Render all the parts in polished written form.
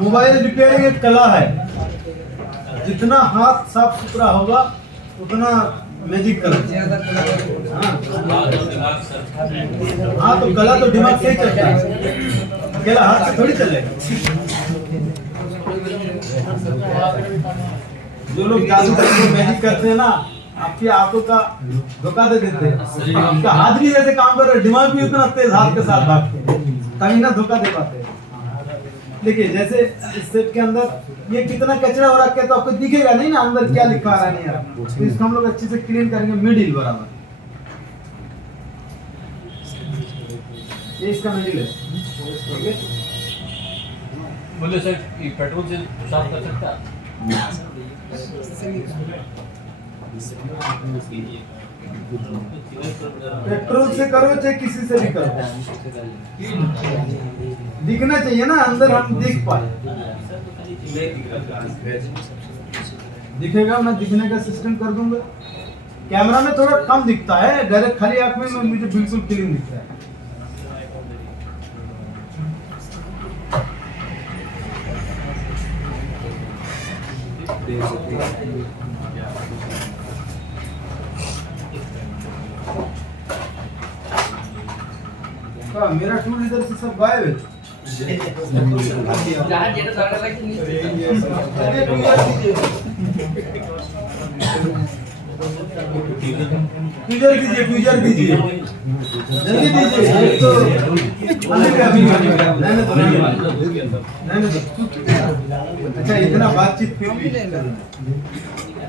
Mobile repairing एक कला है। जितना हाथ साफ सुथरा होगा उतना मैजिक कला। हाँ तो कला तो दिमाग से ही चलता है, अकेला हाथ से थोड़ी चलेगा। जो लोग जादू करके मैजिक करते हैं ना, आपकी आंखों का धोखा दे देते हैं। आपका हाथ भी जैसे काम कर रहा है, दिमाग भी उतना तेज हाथ के साथ भागते हैं, तभी ना धोखा दे पाते हैं। देखिए जैसे इस सेट के अंदर ये कितना कचरा हो रखा है तो आपको दिखेगा नहीं ना अंदर क्या लिखा आ रहा है नहीं आ रहा। तो इसको हम लोग अच्छे से क्लीन करेंगे मिडिल बराबर। ये इसका मिडिल है। बोले सर पेट्रोल से साफ कर सकता है? पेट्रोल से करो चाहे किसी से भी करो, दिखना चाहिए ना अंदर, हम देख पाए। दिखेगा, मैं दिखने का सिस्टम कर दूंगा। कैमरा में थोड़ा कम दिखता है, डायरेक्ट खाली आंख में मुझे बिल्कुल क्लीन दिखता है। मेरा टूल इधर से सब गायब है। फ्यूजर कीजिए, फ्यूजर कीजिए, जल्दी दीजिए। तो अच्छा इतना बातचीत क्यों?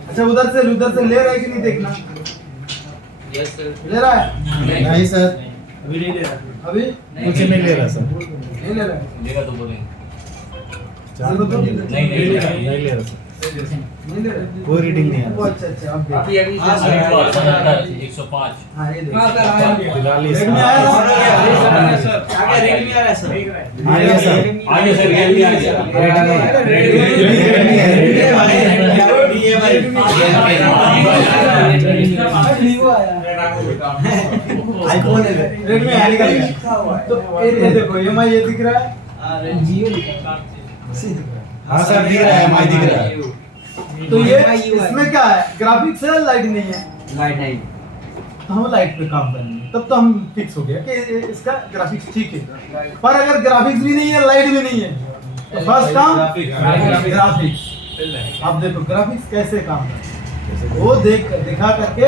अच्छा उधर से ले रहा है कि नहीं देखना? ले रहा है? नहीं सर, अभी नहीं ले रहा। अभी कुछ नहीं ले रहा सर। नहीं ले रहा। लेगा तो बोलेंगे। नहीं ले रहा सर। नहीं ले रहा। कोई रीडिंग नहीं है। अच्छा अब देख। अभी 105। हाँ ये देख। Redmi आया आगे Redmi आ रहा है सर। आगे सर, आगे सर Redmi आ आईफोन है, Redmi आएगा। तो ये देखो ये दिख रहा है। हाँ सर दिख रहा है, माई दिख रहा है। तो ये इसमें क्या है, ग्राफिक्स है, लाइट नहीं है। लाइट नहीं, तो हम लाइट पे काम करेंगे, तब तो हम फिक्स हो गया कि इसका ग्राफिक्स ठीक है। पर अगर ग्राफिक्स भी नहीं है, लाइट भी नहीं है, तो फर्स्ट काम ग्राफिक्स। आप देखो ग्राफिक्स कैसे काम करते हैं, वो दिखा करके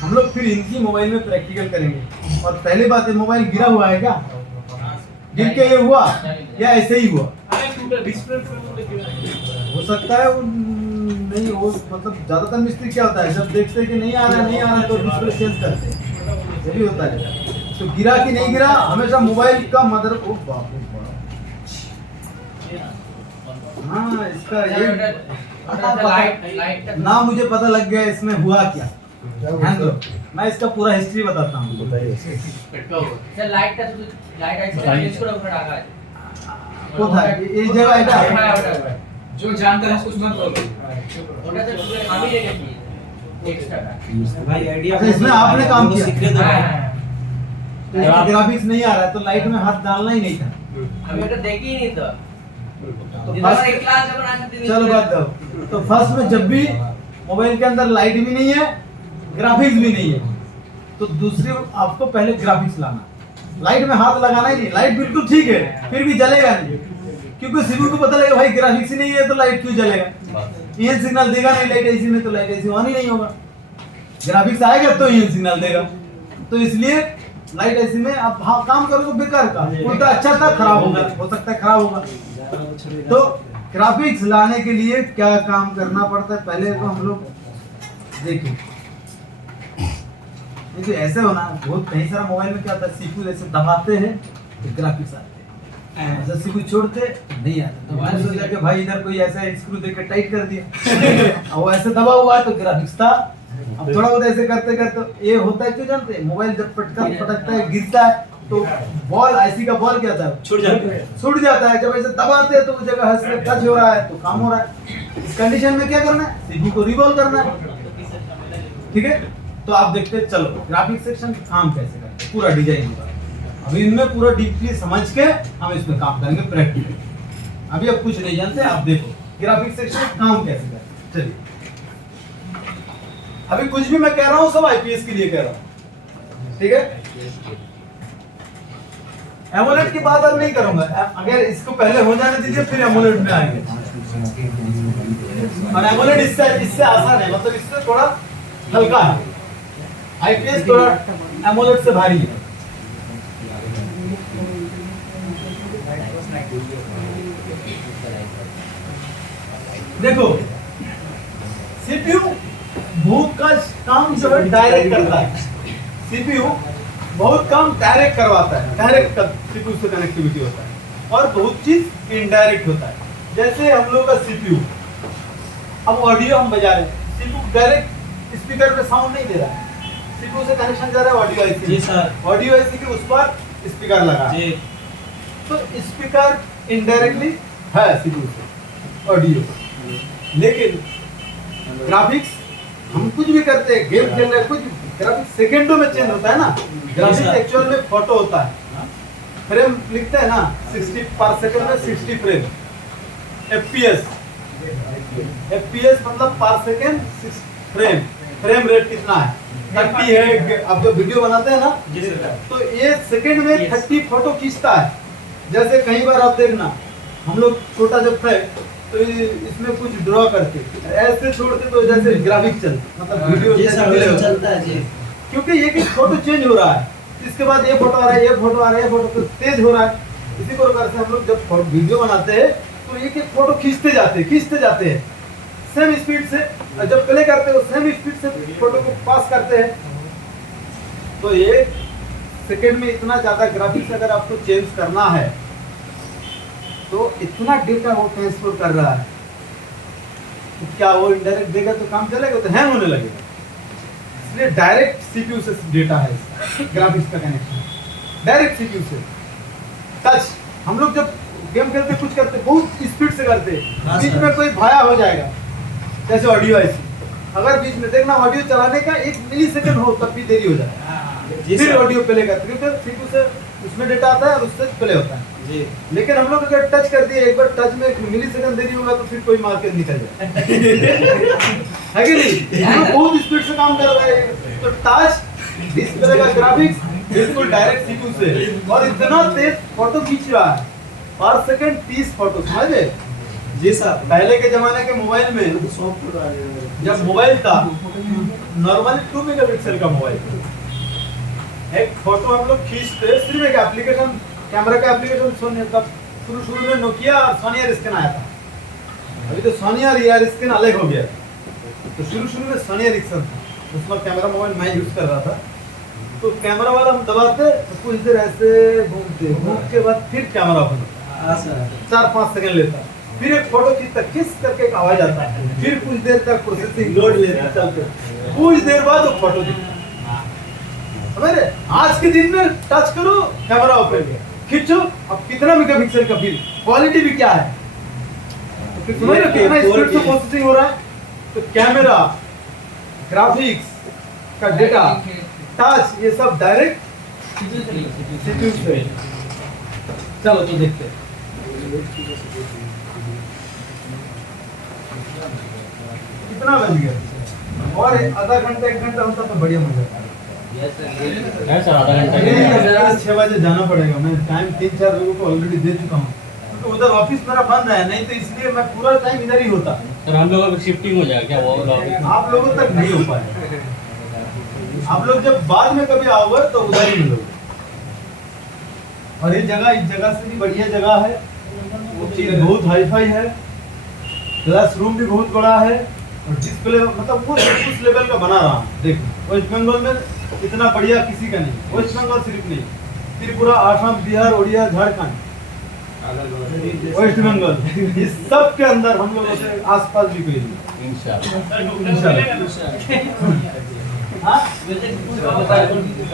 हम लोग फिर इनकी मोबाइल में प्रैक्टिकल करेंगे। और पहली बात है, मोबाइल गिरा हुआ है क्या? गिर के ये हुआ या ऐसे ही हुआ? हो सकता है वो नहीं हो, मतलब ज्यादातर मिस्त्री क्या होता है, जब देखते हैं कि नहीं आ रहा तो डिस्प्ले चेंज करते हैं, ये भी होता है। तो गिरा कि नहीं गिरा, हमेशा मोबाइल का मदर ओ बाप रे बाप। हाँ इसका ये ना मुझे पता लग गया इसमें हुआ क्या। मैं इसका पूरा हिस्ट्री बताता हूँ। सर लाइट चेंज करो फटा का कोথায় এই জায়গা এটা जो जानता है उसको मत बोलो। ओटा से हम ही लेके दिए एक्स्ट्रा का भाई आईडिया। अच्छा इसमें आपने काम किया, हां ग्राफिक्स नहीं आ रहा है तो लाइट में हाथ डालना ही नहीं था। हमें तो देखी ही नहीं तो फर्स्ट एक क्लास में बना के चलो बात दो। तो फर्स्ट में जब भी मोबाइल के अंदर लाइट भी नहीं है, ग्राफिक्स भी नहीं है, तो दूसरी आपको पहले ग्राफिक्स लाना। लाइट में हाथ लगाना ही नहीं, लाइट बिल्कुल ठीक है फिर भी जलेगा नहीं, क्योंकि सीपीयू को पता लगेगा भाई ग्राफिक्स ही नहीं है तो लाइट क्यों जलेगा। ये सिग्नल देगा नहीं लाइट ऐसी में, तो लाइट ऐसी ऑन ही नहीं होगा। ग्राफिक्स आएगा तो ये सिग्नल देगा। तो इसलिए लाइट ऐसी में आप काम करोगे बेकार का, उल्टा अच्छा था खराब होगा, हो सकता है खराब होगा। तो ग्राफिक्स लाने के लिए क्या काम करना पड़ता है, पहले तो हम लोग देखें। तो ऐसे होना बहुत कहीं सारा मोबाइल में क्या होता है, सीपीयू ऐसे दबाते हैं तो ग्राफिक्स आते हैं, ऐसे सीपीयू छोड़ते नहीं आते। तो मैंने सोचा कि भाई इधर कोई ऐसा स्क्रू देके टाइट कर दिया और वो ऐसे दबा हुआ है तो ग्राफिक्स था। अब थोड़ा बहुत ऐसे करते करते ये होता है, क्यों जानते हैं, मोबाइल जब पटकता है गिरता है तो बॉल आईसी का बॉल क्या था छूट जाता है। जब ऐसे दबाते हैं तो उस जगह से टच हो रहा है तो काम हो रहा है। इस कंडीशन में क्या करना है, सीपीयू को रिवॉल्व करना है, ठीक है। तो आप देखते हैं, चलो ग्राफिक सेक्शन काम कैसे करते हैं, पूरा डिजाइन होगा। अभी इनमें पूरा डीपली समझ के हम इसमें काम करेंगे प्रैक्टिकल। अभी आप कुछ नहीं जानते, आप देखो ग्राफिक सेक्शन काम कैसे करते हैं। चलिए, अभी कुछ भी मैं कह रहा हूं सब आईपीएस के लिए कह रहा हूं, ठीक है। एमोलेड की बात अब नहीं करूंगा, अगर इसको पहले हो जाने दीजिए फिर एमोलेड में आएंगे। और एमोलेड इससे आसान है, मतलब इससे थोड़ा हल्का है, आईपीएस थोड़ा एमोलेड से भारी है। देखो सीपीयू बहुत का काम जो है डायरेक्ट करता है, सीपीयू बहुत काम डायरेक्ट करवाता है, डायरेक्ट सीपीयू से कनेक्टिविटी होता है, और बहुत चीज इनडायरेक्ट होता है। जैसे हम लोग का सीपीयू, अब ऑडियो हम बजा रहे हैं, सीपीयू डायरेक्ट स्पीकर पे साउंड नहीं दे रहा है, सीपीयू से कनेक्शन जा रहा है ऑडियो आईसी। जी सर। ऑडियो आईसी के उस पर स्पीकर लगा है, जी। तो स्पीकर इनडायरेक्टली है सीपीयू से ऑडियो। लेकिन ग्राफिक्स हम कुछ भी करते हैं, गेम खेल रहे हैं, कुछ ग्राफिक्स सेकंडों में चेंज होता है ना। ग्राफिक्स एक्चुअल में फोटो होता है, फ्रेम लिखते हैं ना, 60 पर सेकंड में 60 फ्रेम। एफपीएस, एफपीएस मतलब पर सेकंड 6 फ्रेम। फ्रेम रेट कितना है? 30 है। आप जो वीडियो बनाते हैं ना, तो ये सेकंड में 30 फोटो खींचता है। जैसे कई बार आप देखना, हम लोग छोटा जब थे तो इसमें कुछ ड्रॉ करते, ऐसे छोड़ते तो जैसे ग्राफिक चलते, मतलब वीडियो चलता है जी। क्योंकि ये कि फोटो चेंज हो रहा है, इसके बाद ये फोटो आ रहा है, ये फोटो आ रहा है, ये फोटो तो तेज हो रहा है। इसी प्रकार से हम लोग जब वीडियो बनाते हैं तो ये कि फोटो खींचते जाते हैं सेम स्पीड से, और जब प्ले करते हैं सेम स्पीड से फोटो को पास करते हैं। तो ये सेकंड में इतना ज्यादा ग्राफिक्स अगर आपको चेंज करना है तो इतना डेटा वो ट्रांसफर कर रहा है, तो क्या वो इनडायरेक्ट देगा तो काम चलेगा? तो हैंग होने लगेगा। इसलिए डायरेक्ट सीपीयू से डेटा है, ग्राफिक्स का कनेक्शन डायरेक्ट सीपीयू से। टच हम लोग जब गेम खेलते कुछ करते बहुत स्पीड से करते, बीच में कोई भाया हो जाएगा, जैसे ऑडियो ऐसी, अगर बीच में देखना ऑडियो चलाने का 1 मिलीसेकंड हो तब भी देरी हो जाए, फिर ऑडियो प्ले करते, क्योंकि सीपीयू से उसमें डेटा आता है और उससे प्ले होता है जी। लेकिन हम लोग अगर टच कर दिए, एक बार टच में 1 मिलीसेकंड देरी होगा तो फिर कोई मार के निकल जाए है कि नहीं? हम लोग बहुत स्पीड से काम कर रहे हैं, तो टच डिस्प्ले का ग्राफिक्स बिल्कुल डायरेक्ट सीपीयू से, और इतना तेज फोटो खींच रहा है, पर सेकंड 30 फोटो, समझे जी सर। पहले के जमाने के मोबाइल में, जब मोबाइल था नॉर्मली 2 मेगापिक्सल का मोबाइल, एक फोटो हम लोग खींचते, सिर्फ एक एप्लीकेशन, कैमरा का एप्लीकेशन सोनी, तब शुरू में नोकिया और सोनी एरिस्कन आया था। अभी तो सोनी और एरिस्कन अलग हो गया, तो शुरू में सोनी एरिस्कन था, उसमें कैमरा मोबाइल मैं यूज कर रहा था। तो कैमरा वाला हम दबाते तो कुछ देर ऐसे घूमते, घूम के बाद फिर कैमरा ओपन होता, 4-5 सेकंड लेता, फिर एक फोटो खींचता, खिस करके एक आवाज आता है, फिर कुछ देर तक प्रोसेसिंग लोड लेता चलते, कुछ देर बाद वो फोटो दिखता। आज के दिन में टच करो, कैमरा ओपन खींचो, अब कितना मेगापिक्सल का, फिर क्वालिटी भी क्या है, तो फिर समझ लो कितना स्पीड से प्रोसेसिंग हो रहा है। तो कैमरा, ग्राफिक्स का डेटा, टच, ये सब डायरेक्ट सीपीयू से। चलो तो देखते हैं, कितना बज गया, और आधा घंटा 1 घंटा होता तो बढ़िया मजा आता। सर आधा घंटा 6 बजे जाना पड़ेगा, मैं टाइम 3-4 लोगों को ऑलरेडी दे चुका हूँ, क्योंकि उधर ऑफिस मेरा बंद है, नहीं तो इसलिए मैं पूरा टाइम इधर ही होता। सर हम लोगों की शिफ्टिंग हो जाएगा क्या? वो आप लोगों तक नहीं हो पाए, आप लोग जब बाद में कभी आओगे तो उधर ही मिलोगे। और ये जगह इस जगह से भी बढ़िया जगह है, बहुत हाई फाई है, क्लासरूम भी बहुत बड़ा है, और डिस्प्ले मतलब वो उस लेवल का बना रहा हूँ। देखो वेस्ट बंगाल में इतना बढ़िया किसी का नहीं, वेस्ट बंगाल सिर्फ नहीं, त्रिपुरा, आसाम, बिहार, उड़ीसा, झारखंड, वेस्ट बंगाल, इस सब के अंदर हम लोगों से आसपास भी कोई नहीं। इंशाल्लाह हाँ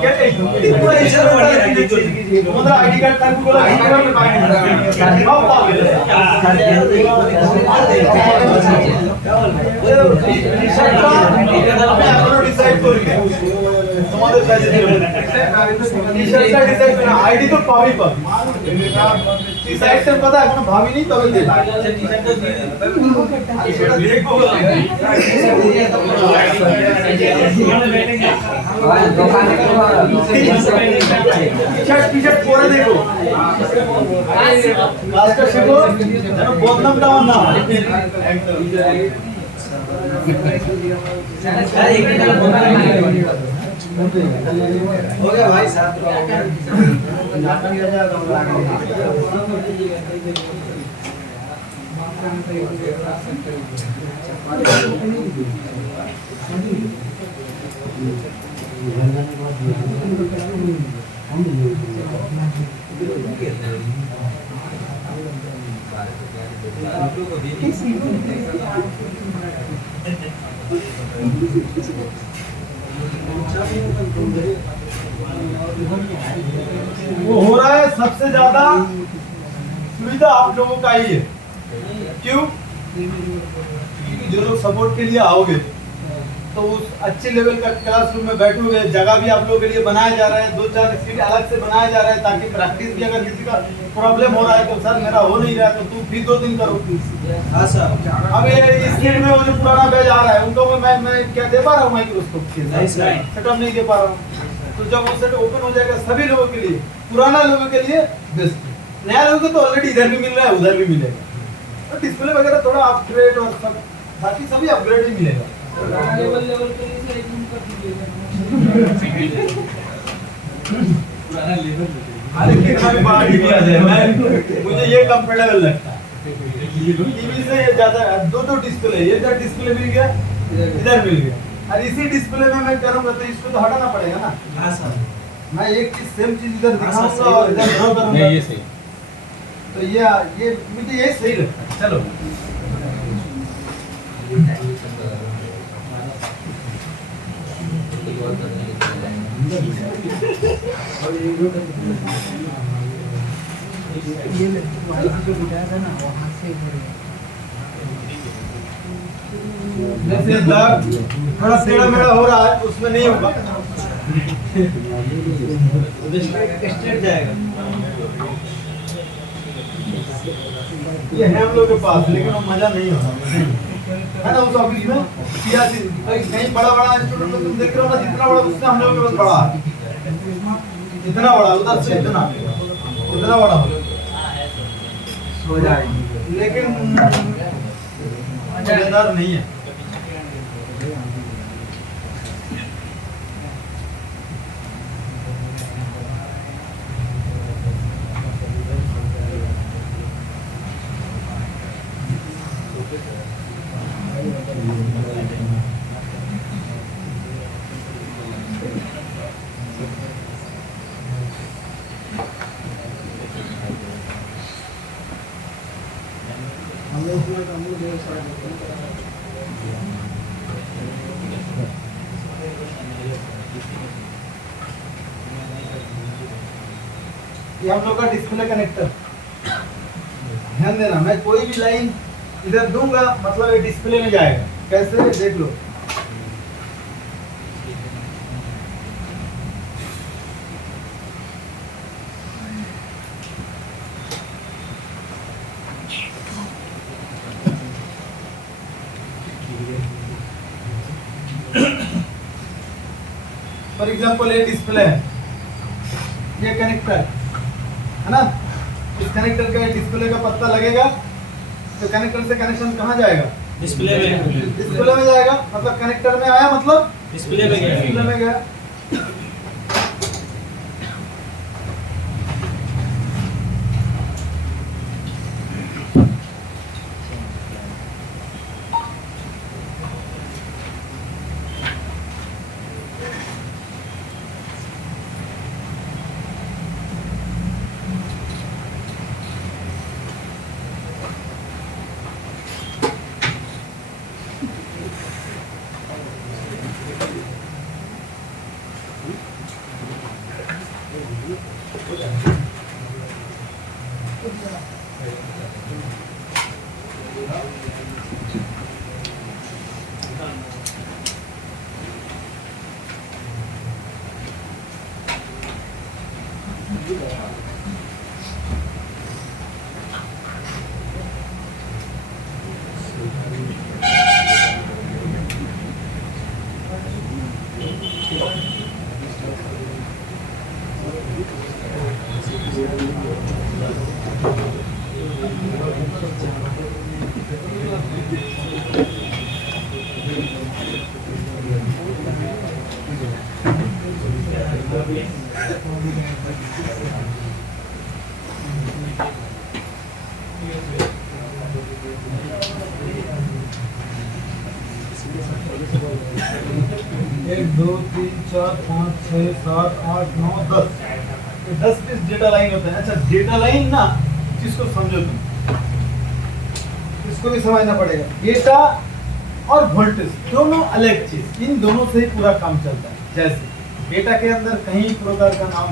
क्या पूरा मतलब आईडी कार्ड तक बोला डिसाइड करेंगे তোমাদের কাছে টি-শার্টটা ডিসাইড করো আইডি তো পাবি পাবি টি-শার্টের কথা এখনো ভাবিনি তবে দে সেটা দেখবো টি-শার্ট পরে দেখো কাজটা শেখো যেন বদনামটা আমার না হয় हो गया भाई साहब वो हो रहा है सबसे ज्यादा सुविधा आप लोगों का ही है क्यों क्योंकि जो लोग सपोर्ट के लिए आओगे तो उस अच्छे लेवल का क्लासरूम में बैठोगे जगह भी आप लोगों के लिए बनाया जा रहा है 2-4 सीट अलग से बनाया जा रहा है ताकि प्रैक्टिस भी अगर किसी का प्रॉब्लम हो रहा है तो सर मेरा हो नहीं रहा है तो तू फिर 2 दिन करो हाँ सर अब ये इस सीट में वो जो पुराना बैच आ रहा है उनको मैं क्या दे पा रहा हूँ माइक्रोस्कोप के नहीं सर। सेटअप नहीं दे पा रहा हूँ तो जब वो सेट ओपन हो जाएगा सभी लोगों के लिए पुराना लोगों के लिए बेस्ट नया लोगों को तो ऑलरेडी इधर भी मिल रहा है उधर भी मिलेगा तो डिस्प्ले वगैरह थोड़ा अपग्रेड और सब बाकी सभी अपग्रेड ही मिलेगा लेवल के लिए से एक कर दीजिएगा पुराना लेवल अरे कितना भी बड़ा टीवी आ जाए मैं मुझे ये कंफर्टेबल लगता है टीवी से ये ज्यादा 2 डिस्प्ले ये इधर डिस्प्ले मिल गया इधर मिल गया और इसी डिस्प्ले में मैं करूंगा तो इसको तो हटाना पड़ेगा ना हाँ सर मैं एक चीज सेम चीज इधर दिखाऊंगा और इधर ड्रॉ करूंगा ये सही तो ये मुझे ये सही लगता है चलो जैसे दाग थोड़ा टेढ़ा मेढ़ा हो रहा है उसमें नहीं होगा स्ट्रेट जाएगा ये है हम लोग के पास लेकिन वो मजा नहीं होगा है ना उस ऑफिस में सियासी कहीं बड़ा बड़ा इंस्टीट्यूट में तुम देख रहे हो ना जितना बड़ा उससे हम लोग के पास बड़ा है इतना बड़ा उधर से इतना बड़ा हो जाएगी लेकिन मजेदार नहीं है ये हम लोग का डिस्प्ले कनेक्टर ध्यान देना मैं कोई भी लाइन इधर दूंगा मतलब ये डिस्प्ले में जाएगा कैसे देख लो फॉर एग्जांपल ये डिस्प्ले है ये कनेक्टर है ना इस कनेक्टर का डिस्प्ले का पत्ता लगेगा तो कनेक्टर से कनेक्शन कहाँ जाएगा डिस्प्ले में जाएगा मतलब कनेक्टर में आया मतलब डिस्प्ले में गया डिस्प्ले में गया एक दो तीन चार पाँच छः सात आठ नौ 10 10 पीस डेटा लाइन होता है। अच्छा डेटा लाइन ना इसको समझो तुम, इसको भी समझना पड़ेगा। डेटा और वोल्टेज दोनों अलग चीज, इन दोनों से ही पूरा काम चलता है। जैसे डेटा के अंदर कई प्रकार का नाम,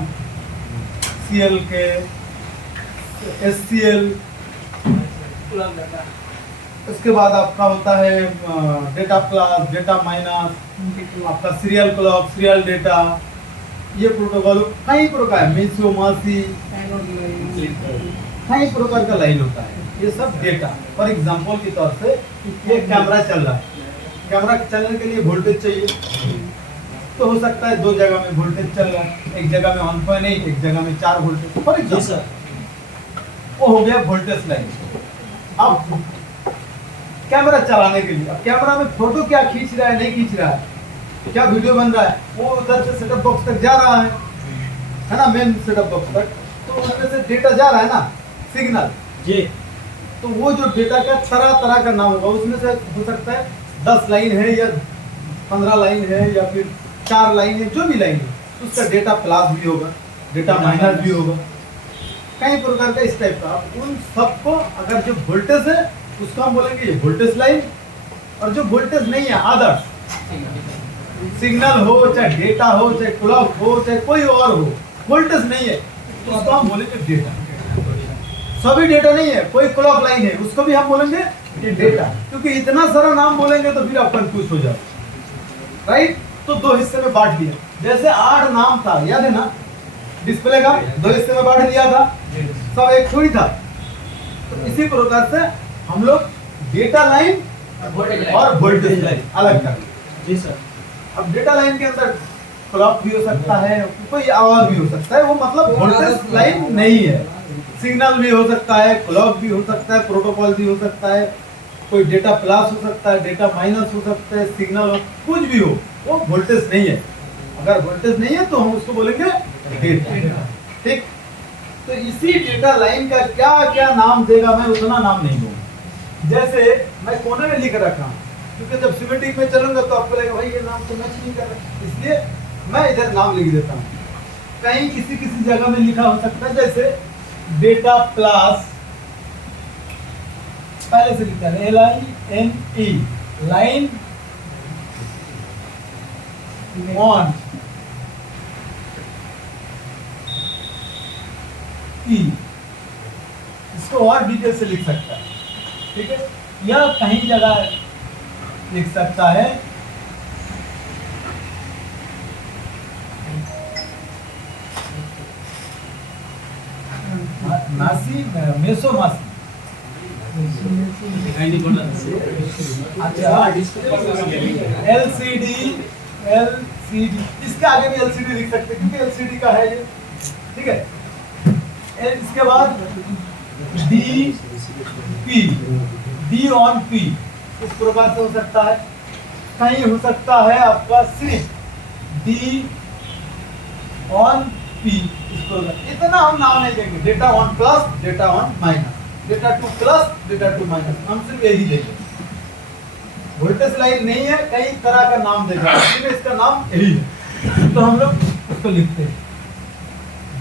CL के, SCL, उसके बाद आपका होता है डेटा प्लस, डेटा माइनस, आपका सीरियल क्लॉक, सीरियल डेटा, ये प्रोटोकॉल कई प्रकार, मीसो मासी, कई प्रकार का लाइन होता है। ये सब डेटा, फॉर एग्जांपल के तौर से ये कैमरा चल रहा है, कैमरा चलने के लिए वोल्टेज चाहिए, तो हो सकता है दो जगह में वोल्टेज चल रहा है, एक जगह में 1.8, एक जगह में 4 वोल्टेज, फॉर एग्जांपल वो हो गया वोल्टेज लाइन। अब कैमरा चलाने के लिए, अब कैमरा में फोटो क्या खींच रहा है, नहीं खींच रहा है, क्या वीडियो बन रहा है, वो उधर से सेटअप बॉक्स तक जा रहा है ना, मेन सेटअप बॉक्स तक, तो उसमें से डेटा जा रहा है ना, सिग्नल जी। तो वो जो डेटा का तरह तरह का नाम होगा, उसमें से हो सकता है 10 लाइन है या 15 लाइन है या फिर 4 लाइन है, जो भी लाइन है, तो उसका डेटा प्लस भी होगा, डेटा माइनस भी होगा, कई प्रकार का इस टाइप का। उन सबको अगर जो वोल्टेज है उसको हम बोलेंगे ये वोल्टेज लाइन, और जो वोल्टेज नहीं है आदर्श सिग्नल हो, चाहे डेटा हो, चाहे क्लॉक हो, चाहे कोई और हो, वोल्टेज नहीं है तो उसको हम बोलेंगे डेटा। सभी डेटा नहीं है, कोई क्लॉक लाइन है, उसको भी हम बोलेंगे ये डेटा, क्योंकि इतना सारा नाम बोलेंगे तो फिर आप कंफ्यूज हो जाओ, राइट। तो दो हिस्से में बांट दिया, जैसे 8 नाम था, याद है ना, डिस्प्ले का 2 हिस्से में बांट दिया था, सब एक थोड़ी था। तो इसी प्रकार से हम लोग डेटा लाइन और वोल्टेज लाइन अलग कर जी सर। अब डेटा लाइन के अंदर क्लॉक भी हो सकता है, कोई और भी हो सकता है, वो मतलब वोल्टेज लाइन नहीं है, सिग्नल भी हो सकता है, क्लॉक भी हो सकता है, प्रोटोकॉल भी हो सकता है, कोई डेटा प्लस हो सकता है, डेटा माइनस हो सकता है, सिग्नल हो, कुछ भी हो, वो वोल्टेज नहीं है। अगर वोल्टेज नहीं है तो हम उसको बोलेंगे डेटा, ठीक। तो इसी डेटा लाइन का क्या क्या नाम देगा, मैं उतना नाम नहीं दूंगा। जैसे मैं कोने में लिख रखा हूँ, क्योंकि जब सिमेट्रिक में चलूंगा तो आपको लगेगा भाई ये नाम तो मैच नहीं कर रहा, इसलिए मैं इधर नाम लिख देता हूँ। कहीं किसी किसी जगह में लिखा हो सकता है, जैसे डेटा प्लस, पहले से लिखा है LINE, लाइन ऑन ई, इसको और डिटेल से लिख सकता है, ठीक है, या कहीं जगह लिख सकता है नासी, मेसो मासी, अच्छा LCD, इसके आगे भी LCD लिख सकते हैं क्योंकि LCD का है ये, ठीक है। इसके बाद D ऑन P, इस प्रकार से हो सकता है। कहीं हो सकता है आपका सिर्फ D ऑन P, इस प्रकार। इतना हम नाम नहीं देंगे, data one plus, data one minus, data two plus, data two minus, हम सिर्फ यही देंगे। वोल्टेज लाइन नहीं है, कई तरह का नाम देगा, इसका नाम यही है, तो हम लोग उसको लिखते हैं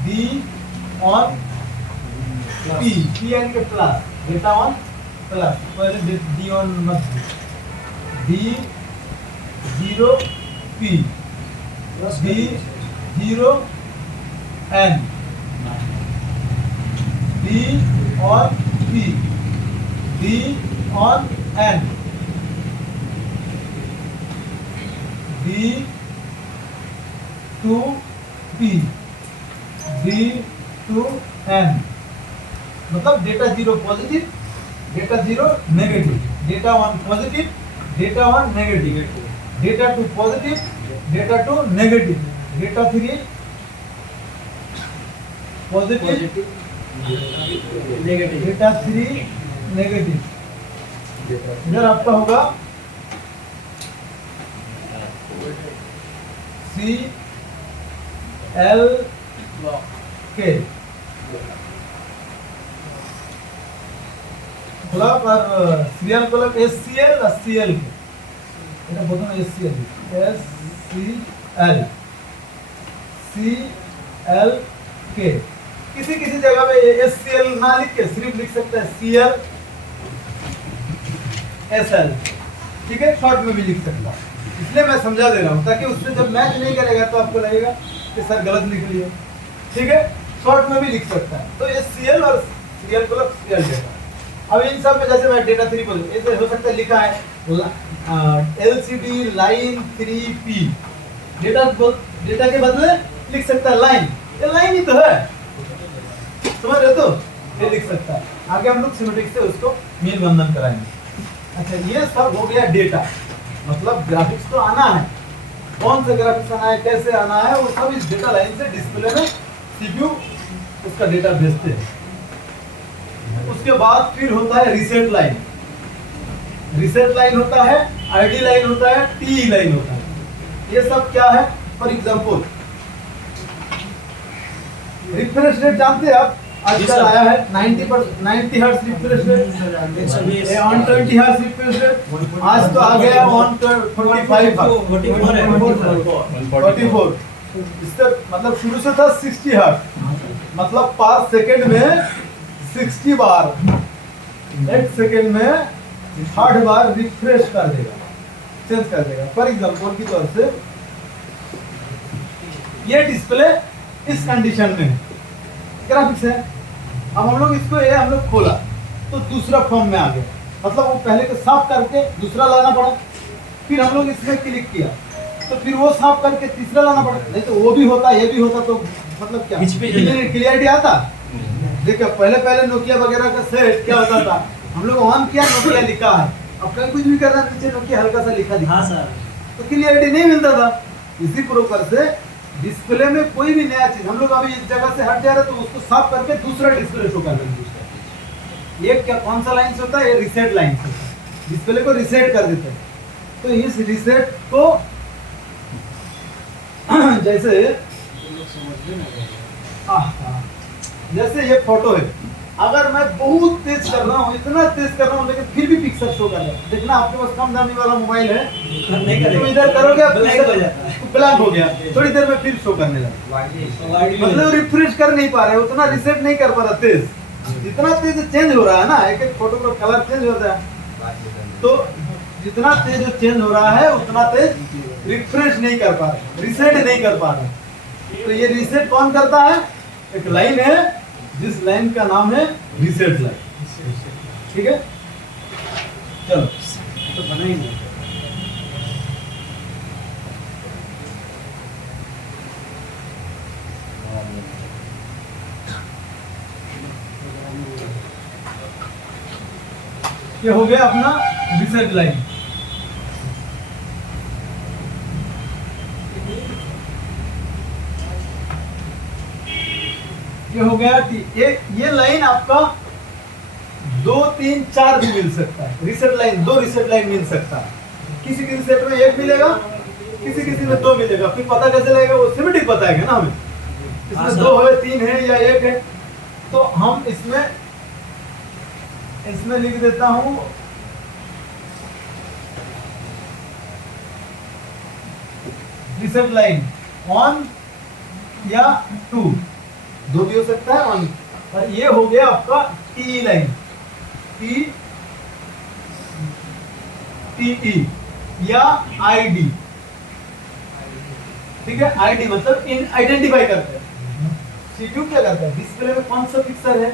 D ऑन P यानी कि प्लस, डेटा ऑन प्लस, पहले D ऑन मत D 0 P D 0 N D on P D on N D to P D N, मतलब data 0 positive, data 0 negative, data 1 positive, data 1 negative, data 2 positive, data 2 negative, data 3 positive, negative, data 3 negative. इधर आपका होगा C L K clock और serial clock SCL और CL के, এটা প্রথমে SCL SCL के, किसी किसी जगह पे SCL ना लिख के सिर्फ लिख सकते हैं CL SL, ठीक है, शॉर्ट में भी लिख सकता है। इसलिए मैं समझा दे रहा हूँ ताकि उससे जब मैच नहीं करेगा तो आपको लगेगा कि सर गलत लिख लिया, ठीक है, शॉर्ट में भी लिख सकता है। तो SCL और सीरियल क्लब CL डेटा। अब इन सब में जैसे मैं डेटा 3 बोलूं, ऐसे हो सकता है लिखा है LCD लाइन 3P, डेटा के बदले लिख सकता है लाइन, ये लाइन ही तो है, समझ रहे तो ये लिख सकता है। आगे हम लोग सिमेट्रिक से उसको मील बंधन कराएंगे। अच्छा, ये सब हो गया डेटा, मतलब ग्राफिक्स तो आना है, कौन सा ग्राफिक्स आना है, कैसे आना है, वो सब इस डेटा लाइन से डिस्प्ले में CPU उसका डेटा भेजते हैं। उसके बाद फिर होता है रीसेट लाइन, रीसेट लाइन होता है, ID लाइन होता है, TE लाइन होता है। ये सब क्या है? फॉर एग्जांपल रिफ्रेश रेट जानते हैं आप, आजकल आया है 90 hertz refresh rate, 120 hertz refresh rate, आज तो आ गया 145 44। इससे मतलब शुरू से था 60 हर्ट्ज, मतलब पर सेकंड में 60 बार, एक सेकंड में 60 बार रिफ्रेश कर देगा, चेंज कर देगा। फॉर एग्जांपल की तौर से ये डिस्प्ले इस कंडीशन में ग्राफिक्स है, अब हम लोग इसको हम लोग खोला तो दूसरा फॉर्म में आ गया, मतलब वो पहले को साफ करके दूसरा लाना पड़ा, फिर हम लोग इसमें क्लिक किया तो फिर वो साफ करके तीसरा लाना पड़ा, नहीं तो वो भी होता ये भी होता तो मतलब क्या क्लियरिटी आता। देखिए पहले नोकिया वगैरह का सेट क्या होता था, हम लोग ऑन किया नोकिया लिखा है, अब कहीं कुछ भी कर रहा है पीछे नोकिया हल्का सा लिखा दिखा, हाँ सर, तो क्लियरिटी नहीं मिलता था। इसी प्रकार से डिस्प्ले में कोई भी नया चीज हम लोग अभी इस जगह से हट जा रहे तो उसको साफ करके दूसरा डिस्प्ले शो कर देंगे। ये क्या कौन सा लाइन से होता है? ये रीसेट लाइन से, डिस्प्ले को रीसेट कर देते हैं। तो इस रीसेट को जैसे ये फोटो है, अगर मैं बहुत तेज कर रहा हूँ, इतना तेज कर रहा हूँ लेकिन फिर भी पिक्सल शो कर रहा है, देखना आपके पास कम दामी वाला मोबाइल है, तो इधर करोगे ब्लैंक हो गया, थोड़ी देर में फिर शो करने लगा, मतलब रिफ्रेश कर नहीं पा रहे, उतना रिसेट नहीं कर पा रहा, तेज जितना तेज चेंज हो रहा है ना, एक एक फोटो का कलर चेंज होता है, तो जितना तेज चेंज हो रहा है उतना तेज रिफ्रेश नहीं कर पा रहे, रिसेट नहीं कर पा रहे। तो ये रिसेट कौन करता है? एक लाइन है जिस लाइन का नाम है रीसेट लाइन, ठीक है। चलो तो बनाएंगे, ये हो गया अपना रीसेट लाइन। ये हो गया, ये लाइन आपका 2 3 4 भी मिल सकता है, रीसेट लाइन 2 रीसेट लाइन मिल सकता है, किसी किसी सेट में 1 मिलेगा, किसी किसी में 2 मिलेगा, फिर पता कैसे लगेगा? वो सिमेट्रिक बताएगा ना हमें, इसमें 2 है 3 है या 1 है। तो हम इसमें लिख देता हूं रीसेट लाइन 1 या 2, 2 भी हो सकता है 1। और ये हो गया आपका टी लाइन, टी या आईडी, ठीक है। आईडी मतलब आइडेंटिफाई करते हैं, सीपीयू क्या करता है? डिस्प्ले में कौन सा पिक्चर है,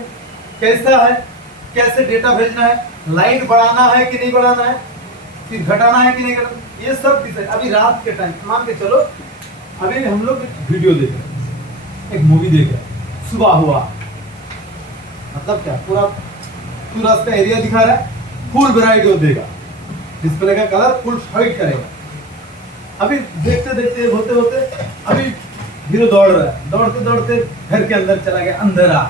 कैसा है, कैसे डेटा भेजना है, लाइट बढ़ाना है कि नहीं बढ़ाना है, फिर घटाना है कि नहीं घटाना, ये सब डिसाइड। अभी रात के टाइम मान के चलो, अभी हम लोग वीडियो देख रहे हैं, एक मूवी देख रहे हैं, सुबह हुआ मतलब क्या, पूरा पूरा उसका एरिया दिखा रहा है, फुल वैरायटी देगा, डिस्प्ले का कलर फुल वाइट करेगा। अभी देखते देखते होते होते अभी हीरो दौड़ रहा है, दौड़ते दौड़ते घर के अंदर चला गया, अंधेरा।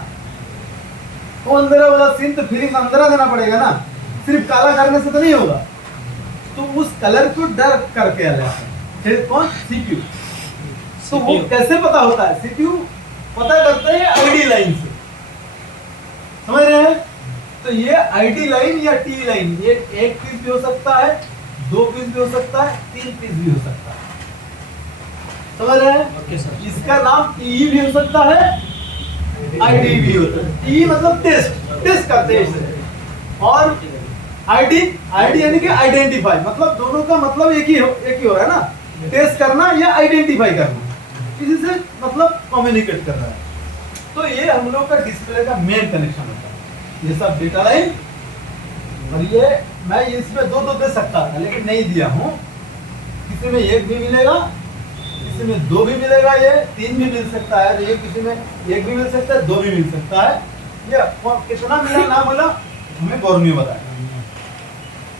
वो अंधेरा वाला सीन तो फिल्म में अंधेरा देना पड़ेगा ना, सिर्फ काला करने से तो नहीं होगा। तो उस कलर को डार्क करके आ जाता है। फिर कौन? सीपीयू। तो वो कैसे पता होता है? सीपीयू पता करते हैं आईडी लाइन से, समझ रहे हैं? तो ये आईडी लाइन या टी लाइन, ये एक पीस भी हो सकता है, 2 पीस भी हो सकता है, 3 पीस भी हो सकता है, समझ रहे हैं? Okay sir. इसका नाम टी भी हो सकता है, आईडी भी होता है। टी मतलब टेस्ट करते हैं इसे, और आईडी यानी कि आइडेंटिफाई, मतलब दोनों का मतलब एक ही हो रहा है ना, टेस्ट करना या आइडेंटिफाई करना, इसी से मतलब कम्युनिकेट कर रहा है। तो ये हम लोग का डिस्प्ले का मेन कनेक्शन होता है, ये सब डेटा लाइन। और ये मैं इसमें 2 दे सकता था, लेकिन नहीं दिया हूँ। किसी में 1 भी मिलेगा, किसी में 2 भी मिलेगा, ये 3 भी मिल सकता है, ये किसी में 1 भी मिल सकता है, 2 भी मिल सकता है। ये कितना मिला ना मिला हमें गौरव बताया।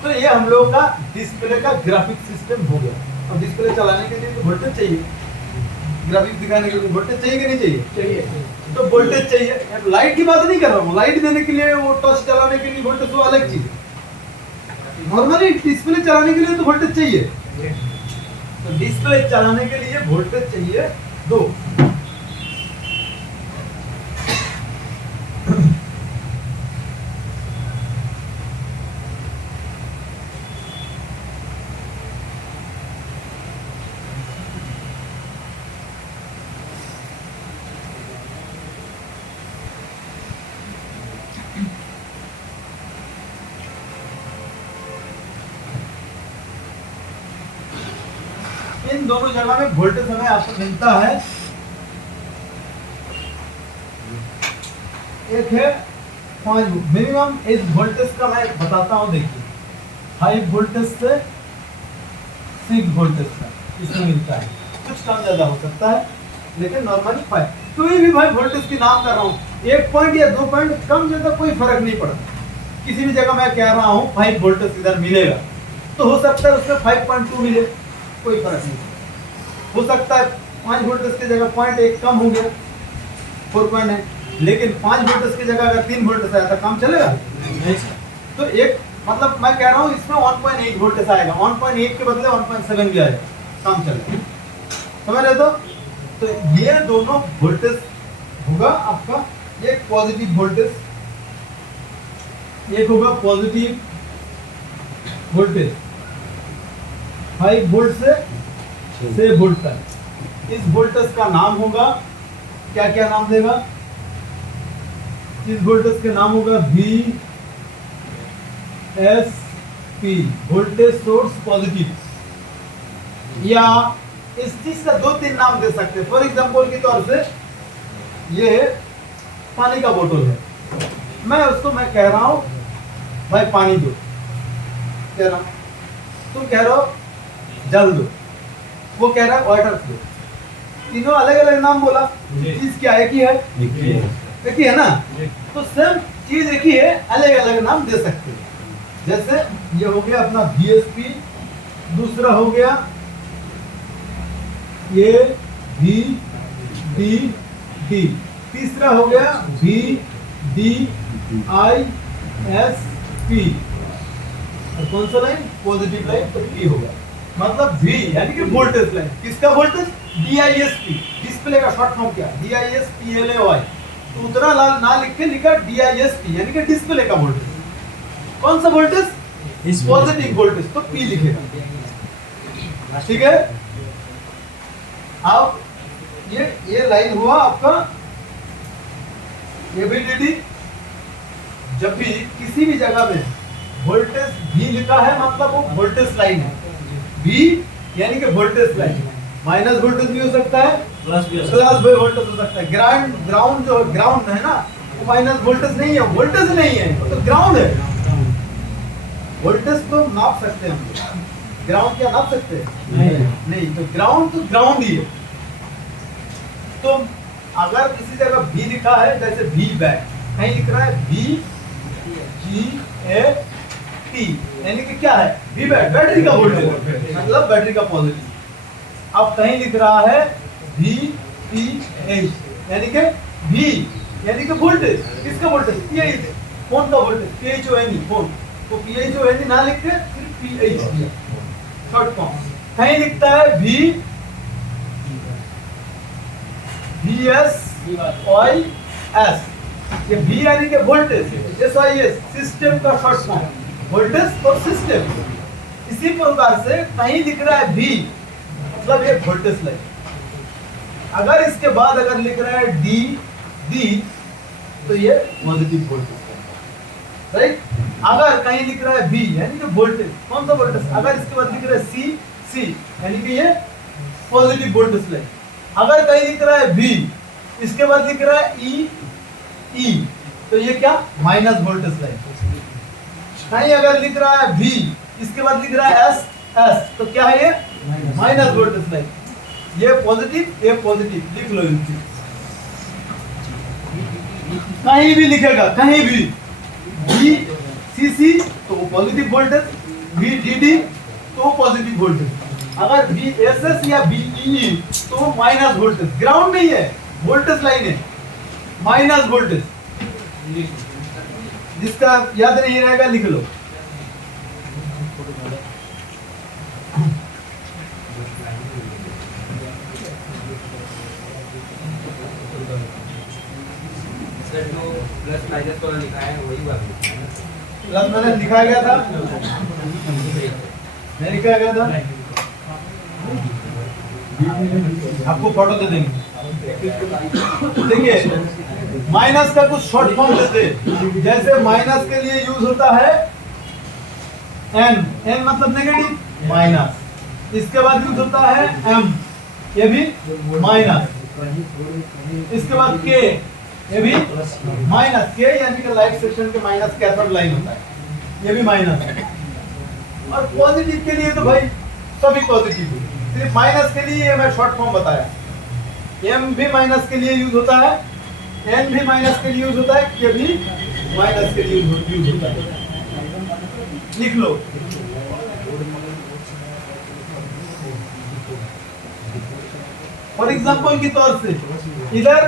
तो ये हम लोग का डिस्प्ले का ग्राफिक सिस्टम हो गया। और डिस्प्ले चलाने के लिए तो वोल्टेज चाहिए, ग्राफिक्स दिखाने के लिए वोल्टेज चाहिए कि नहीं चाहिए? चाहिए। तो वोल्टेज चाहिए। अब लाइट की बात नहीं कर रहा हूँ, लाइट देने के लिए, वो टॉर्च चलाने के लिए वोल्टेज तो अलग चीज है। नॉर्मली डिस्प्ले चलाने के लिए तो वोल्टेज चाहिए। तो डिस्प्ले चलाने के लिए वोल्टेज चाहिए 2। इन दोनों जगह में वोल्टेज हमें आपको मिलता है। एक है 5 मिनिमम इस वोल्टेज का मैं बताता हूं। देखिए 5 वोल्टेज से 6 वोल्टेज का इसमें मिलता है, कुछ कम ज्यादा हो सकता है, लेकिन नॉर्मली 5। तो ये भी भाई वोल्टेज की नाम कर रहा हूँ, 1 पॉइंट या 2 पॉइंट कम ज्यादा कोई फर्क नहीं पड़ता। किसी भी जगह मैं कह रहा हूँ 5 वोल्टेज इधर मिलेगा, तो हो सकता है उसमें 5.2 मिले, कोई फर्क नहीं। हो सकता है 5 वोल्टेज की जगह 0.1 कम हो गया, 4 है, लेकिन 5 वोल्टेज की जगह अगर 3 वोल्टेज आया तो काम चलेगा? तो एक मतलब मैं कह रहा हूँ इसमें 1.8 वोल्टेज आएगा, 1.8 के बदले 1.7 भी आएगा, काम चलेगा, समझ रहे? तो ये दोनों वोल्टेज होगा आपका, एक पॉजिटिव वोल्टेज, एक होगा पॉजिटिव वोल्टेज 5 वोल्ट से 6 वोल्ट तक। इस वोल्टेज का नाम होगा, क्या क्या नाम देगा? इस वोल्टेज के नाम होगा VSP, वोल्टेज सोर्स पॉजिटिव, या इस चीज का 2-3 नाम दे सकते हैं। फॉर एग्जांपल के तौर से ये पानी का बोतल है, मैं उसको मैं कह रहा हूं भाई पानी दो, कह रहा हूं, तुम कह रहे हो जल दो, वो कह रहा है वाटर दो। तीनों अलग अलग नाम बोला, चीज क्या एक ही है? एक ही है ना? तो सेम चीज एक ही है, अलग अलग नाम दे सकते हैं। जैसे ये हो गया अपना VSP, दूसरा हो गया ये VDD, तीसरा हो गया VDISP, और कौन सा लाइन? पॉजिटिव लाइन, तो P होगा। मतलब V यानी कि वोल्टेज लाइन, किसका वोल्टेज? DISP, डिस्प्ले का शॉर्ट फॉर्म क्या? DISPLAY, तो उतना ना लिख के लिखा DISP यानी कि डिस्प्ले का वोल्टेज। कौन सा वोल्टेज? पॉजिटिव वोल्टेज, तो P लिखेगा, ठीक है? अब ये लाइन हुआ आपका VDD। जब भी किसी भी जगह में वोल्टेज V लिखा है मतलब वो वोल्टेज लाइन है। V यानी कि वोल्टेज लाइन, माइनस वोल्टेज भी हो सकता है, प्लस वोल्टेज हो सकता है। ग्राउंड जो ग्राउंड है ना, वो माइनस वोल्टेज नहीं है, वोल्टेज नहीं है, वो तो ग्राउंड है। वोल्टेज तो नाप सकते हैं हम, ग्राउंड क्या नाप सकते हैं? नहीं, तो ग्राउंड ही है। तो अगर किसी जगह V लिखा है, जैसे V बैक, कहीं लिख रहा है VGAT, यानी कि क्या है बैटरी का वोल्टेज, मतलब बैटरी का पॉजिटिव। अब कहीं लिख रहा है VPH, यानी कि V यानी कि वोल्टेज, किसका वोल्टेज, PH, फोन का वोल्टेज, PHONE फोन, तो PHONE ना लिख के सिर्फ PH दिया शॉर्ट फॉर्म। कहीं लिखता है VSYS, ये V यानी कि वोल्टेज, SYS सिस्टम का शॉर्ट फॉर्म, वोल्टेज और सिस्टम। इसी प्रकार से कहीं लिख रहा है V, मतलब ये वोल्टेज लाइन। अगर इसके बाद अगर लिख रहा है D तो ये पॉजिटिव वोल्टेज, राइट। अगर कहीं लिख रहा है V यानी कि वोल्टेज, कौन सा वोल्टेज, अगर इसके बाद लिख रहा है C यानी कि ये पॉजिटिव वोल्टेज लाइन। अगर कहीं लिख रहा है V, इसके बाद लिख रहा है E तो ये क्या, माइनस वोल्टेज लाइन। कहीं अगर लिख रहा है V, इसके बाद लिख रहा है S तो क्या है ये, माइनस वोल्टेज लाइन। ये पॉजिटिव लिख लो इनकी। कहीं भी लिखेगा, कहीं भी VCC तो पॉजिटिव वोल्टेज, VDD तो पॉजिटिव वोल्टेज। अगर VSS या VEE तो माइनस वोल्टेज, ग्राउंड नहीं है, वोल्टेज लाइन है, माइनस वोल्टेज। जिसका याद नहीं रहेगा लिख लो। सर जो प्लस माइनस वाला लिखा है वही बात है। प्लस माइनस लिखा गया था, नहीं लिखा गया था, आपको फोटो दे देंगे। देखिए माइनस का कुछ शॉर्ट फॉर्म देते हैं, जैसे माइनस के लिए यूज होता है N मतलब नेगेटिव माइनस, इसके बाद यूज होता है M, ये भी माइनस, इसके बाद K, ये भी माइनस, K यानी कि लाइट सेक्शन के माइनस कैथोड लाइन होता है, ये भी माइनस है। और पॉजिटिव के लिए तो भाई सभी पॉजिटिव, सिर्फ माइनस के लिए मैं शॉर्ट फॉर्म बताया। M भी माइनस के लिए यूज होता है, N भी माइनस के लिए यूज होता है, K भी माइनस के लिए यूज होता है। लिख लो। फॉर एग्जांपल के तौर से इधर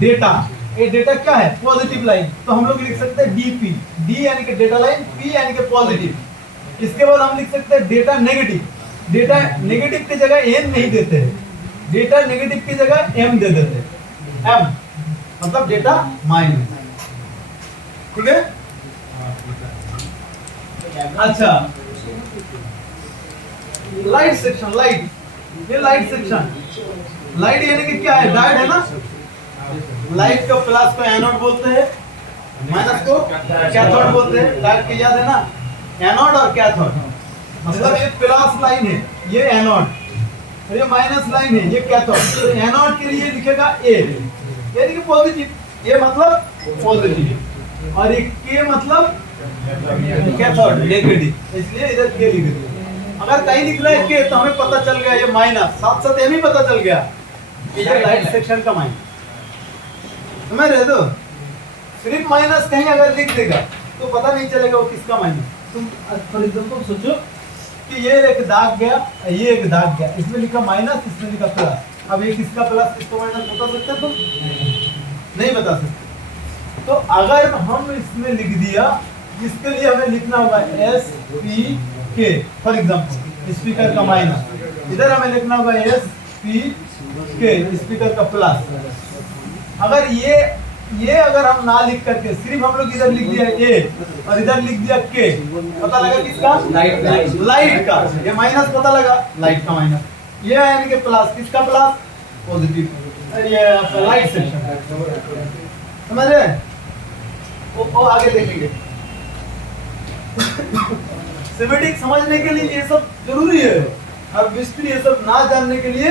डेटा, ये डेटा क्या है, पॉजिटिव लाइन, तो हम लोग लिख सकते हैं DP, D यानी कि डेटा लाइन, P यानी कि पॉजिटिव। इसके बाद हम लिख सकते हैं डेटा नेगेटिव, डेटा नेगेटिव की जगह N नहीं देते हैं, डेटा नेगेटिव की जगह M दे देते हैं, M मतलब डेटा माइनस, ठीक है। अच्छा लाइट सेक्शन, लाइट, ये लाइट सेक्शन, लाइट यानी कि क्या है, डायोड है ना। लाइट का प्लस को एनोड बोलते हैं, माइनस को कैथोड बोलते हैं। डायोड के याद है ना, एनोड और कैथोड, मतलब ये प्लस लाइन है, ये एनोड, और ये माइनस लाइन है, ये कैथोड। तो एनोड के लिए लिखेगा A यानी कि पॉजिटिव, ये मतलब पॉजिटिव, और ये K मतलब कैथोड नेगेटिव, इसलिए इधर K लिख दिया। अगर कहीं लिख रहा है K तो हमें पता चल गया ये माइनस, साथ साथ ये भी पता चल गया कि ये लाइट सेक्शन का माइनस। समझ रहे हो, सिर्फ माइनस कहीं अगर लिख देगा तो पता नहीं चलेगा वो किसका माइनस। तुम फॉर एग्जांपल सोचो कि ये एक दाग गया, ये एक दाग गया, इसमें लिखा माइनस, इसमें लिखा प्लस। अब ये किसका प्लस किसका माइनस बता सकते हो तुम? नहीं बता सकते। तो अगर हम इसमें लिख दिया, इसके लिए हमें लिखना होगा SPK, फॉर एग्जांपल स्पीकर का माइनस, इधर हमें लिखना होगा SPK स्पीकर का प्लस। अगर ये अगर हम ना लिख करके सिर्फ हम लोग इधर लिख दिया A और इधर लिख दिया K, पता लगा किसका, लाइट का। ये माइनस पता लगा, लाइट का माइनस, ये यानी कि प्लस, किसका प्लस, पॉजिटिव, ये लाइट सेक्शन। समझ रहे, वो आगे देखेंगे। सिमेटिक समझने के लिए ये सब जरूरी है, और मिस्त्री ये सब ना जानने के लिए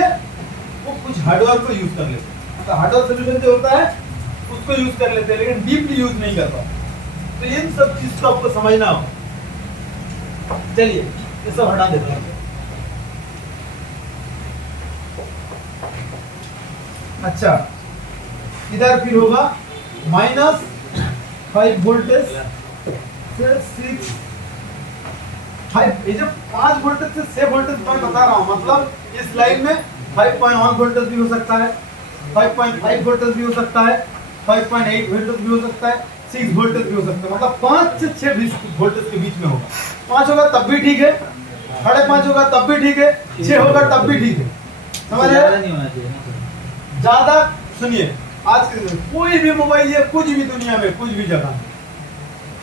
वो कुछ हार्डवेयर को यूज कर लेते हैं। तो हार्डवेयर सोल्यूशन जो होता है उसको यूज कर लेते हैं, लेकिन डीपली यूज नहीं करता। तो इन सब चीज को आपको समझना होगा। चलिए ये सब हटा देते हैं। अच्छा, इधर फिर होगा माइनस 5 वोल्टेज से 6 5, ये जो 5 वोल्टेज से 6 वोल्टेज मैं बता रहा हूँ, मतलब इस लाइन में 5.1 वोल्टेज भी हो सकता है, 5.5 वोल्टेज भी हो सकता है, 5.8 वोल्टेज भी हो सकता है, 6 वोल्टेज भी हो सकता है, मतलब 5 से 6 वोल्टेज के बीच में होगा। 5 होगा तब भी ठीक है, 5.5 होगा तब भी ठीक है, 6 होगा तब भी ठीक है। समझ रहे ज्यादा हैं? नहीं होना चाहिए। ज्यादा सुनिए, आज के दिन कोई भी मोबाइल या कुछ भी दुनिया में कुछ भी जगह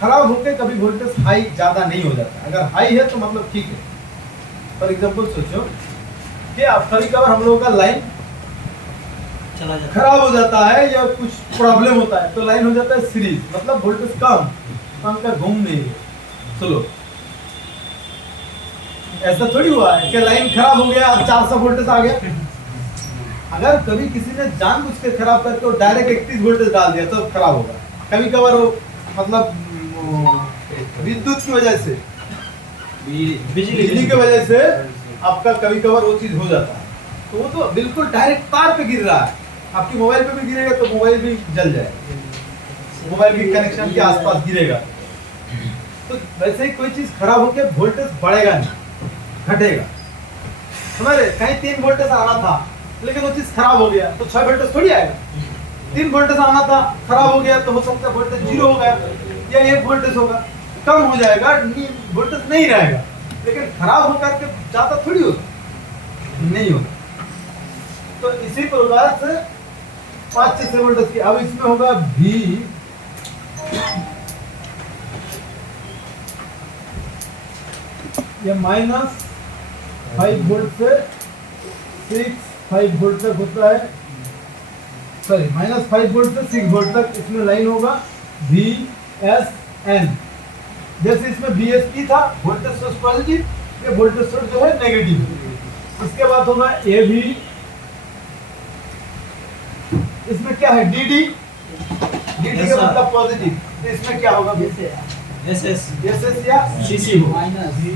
खराब होके कभी वोल्टेज हाई ज्यादा नहीं हो जाता। अगर हाई है तो मतलब ठीक है। फॉर एग्जांपल सोचो कि आप कभी कभार हम लोगों का लाइन चला जाता खराब हो जाता है या कुछ प्रॉब्लम होता है तो लाइन हो जाता है सीरीज, मतलब वोल्टेज कम, पंखा घूम नहीं है। चलो ऐसा थोड़ी हुआ है कि लाइन खराब हो गया अब 400 वोल्टेज आ गया। अगर कभी किसी ने जानबूझ के खराब करके वो डायरेक्ट 31 वोल्टेज डाल दिया तो खराब होगा। कभी कभार वो मतलब विद्युत की वजह से, बिजली की वजह से आपका कभी कभार वो चीज हो जाता है, तो वो तो बिल्कुल डायरेक्ट तार पे गिर रहा है, आपकी मोबाइल पे भी गिरेगा तो मोबाइल भी जल जाएगा, मोबाइल के कनेक्शन के आसपास गिरेगा। तो वैसे ही कोई चीज खराब होकर वोल्टेज बढ़ेगा नहीं, घटेगा। समझ रहे? कहीं 3 वोल्टेज आना था लेकिन वो चीज खराब हो गया तो 6 वोल्टेज थोड़ी आएगा। 3 वोल्टेज आना था, खराब हो गया तो हो सकता है वोल्टेज 0 हो गया या 1 वोल्टेज होगा, कम हो जाएगा, वोल्टेज नहीं रहेगा। लेकिन खराब होकर के ज्यादा थोड़ी होता नहीं होता। तो इसी प्रकार से 5 से 6 वोल्टेज की, अब इसमें होगा V, ये -5 वोल्ट से 5 वोल्ट तक होता है, सॉरी -5 वोल्ट से 6 वोल्ट तक इसमें लाइन होगा VSN। जैसे इसमें VSP था, वोल्टेज सोर्स पॉजिटिव, ये वोल्टेज सोर्स जो है नेगेटिव। इसके बाद होगा AV, इसमें क्या है DD का मतलब पॉजिटिव, तो इसमें क्या होगा SS या CC हो,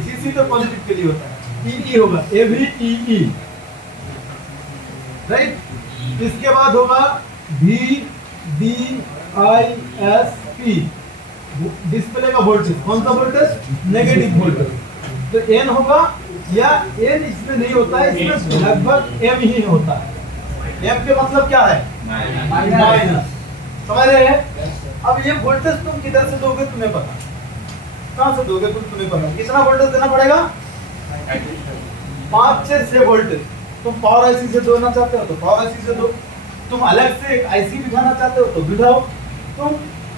CC तो पॉजिटिव के लिए होता है, EE होगा AVEE, राइट। इसके बाद होगा VDISP, डिस्प्ले का वोल्टेज, कौन सा वोल्टेज? Negative voltage. तो N होगा, या N इसमें नहीं होता है, इसमें लगभग M ही होता है। M के मतलब क्या है? माइनस। समझ रहे हैं? अब ये वोल्टेज तुम किधर से दोगे तुम्हें पता, कहां से दोगे तुम्हें पता। कितना वोल्टेज देना पड़ेगा? 5 से 6 वोल्टेज। तुम पावर आईसी से देना चाहते हो तो पावर आईसी से दो, तुम अलग से एक आईसी बिठाना चाहते हो तो बिठाओ, तुम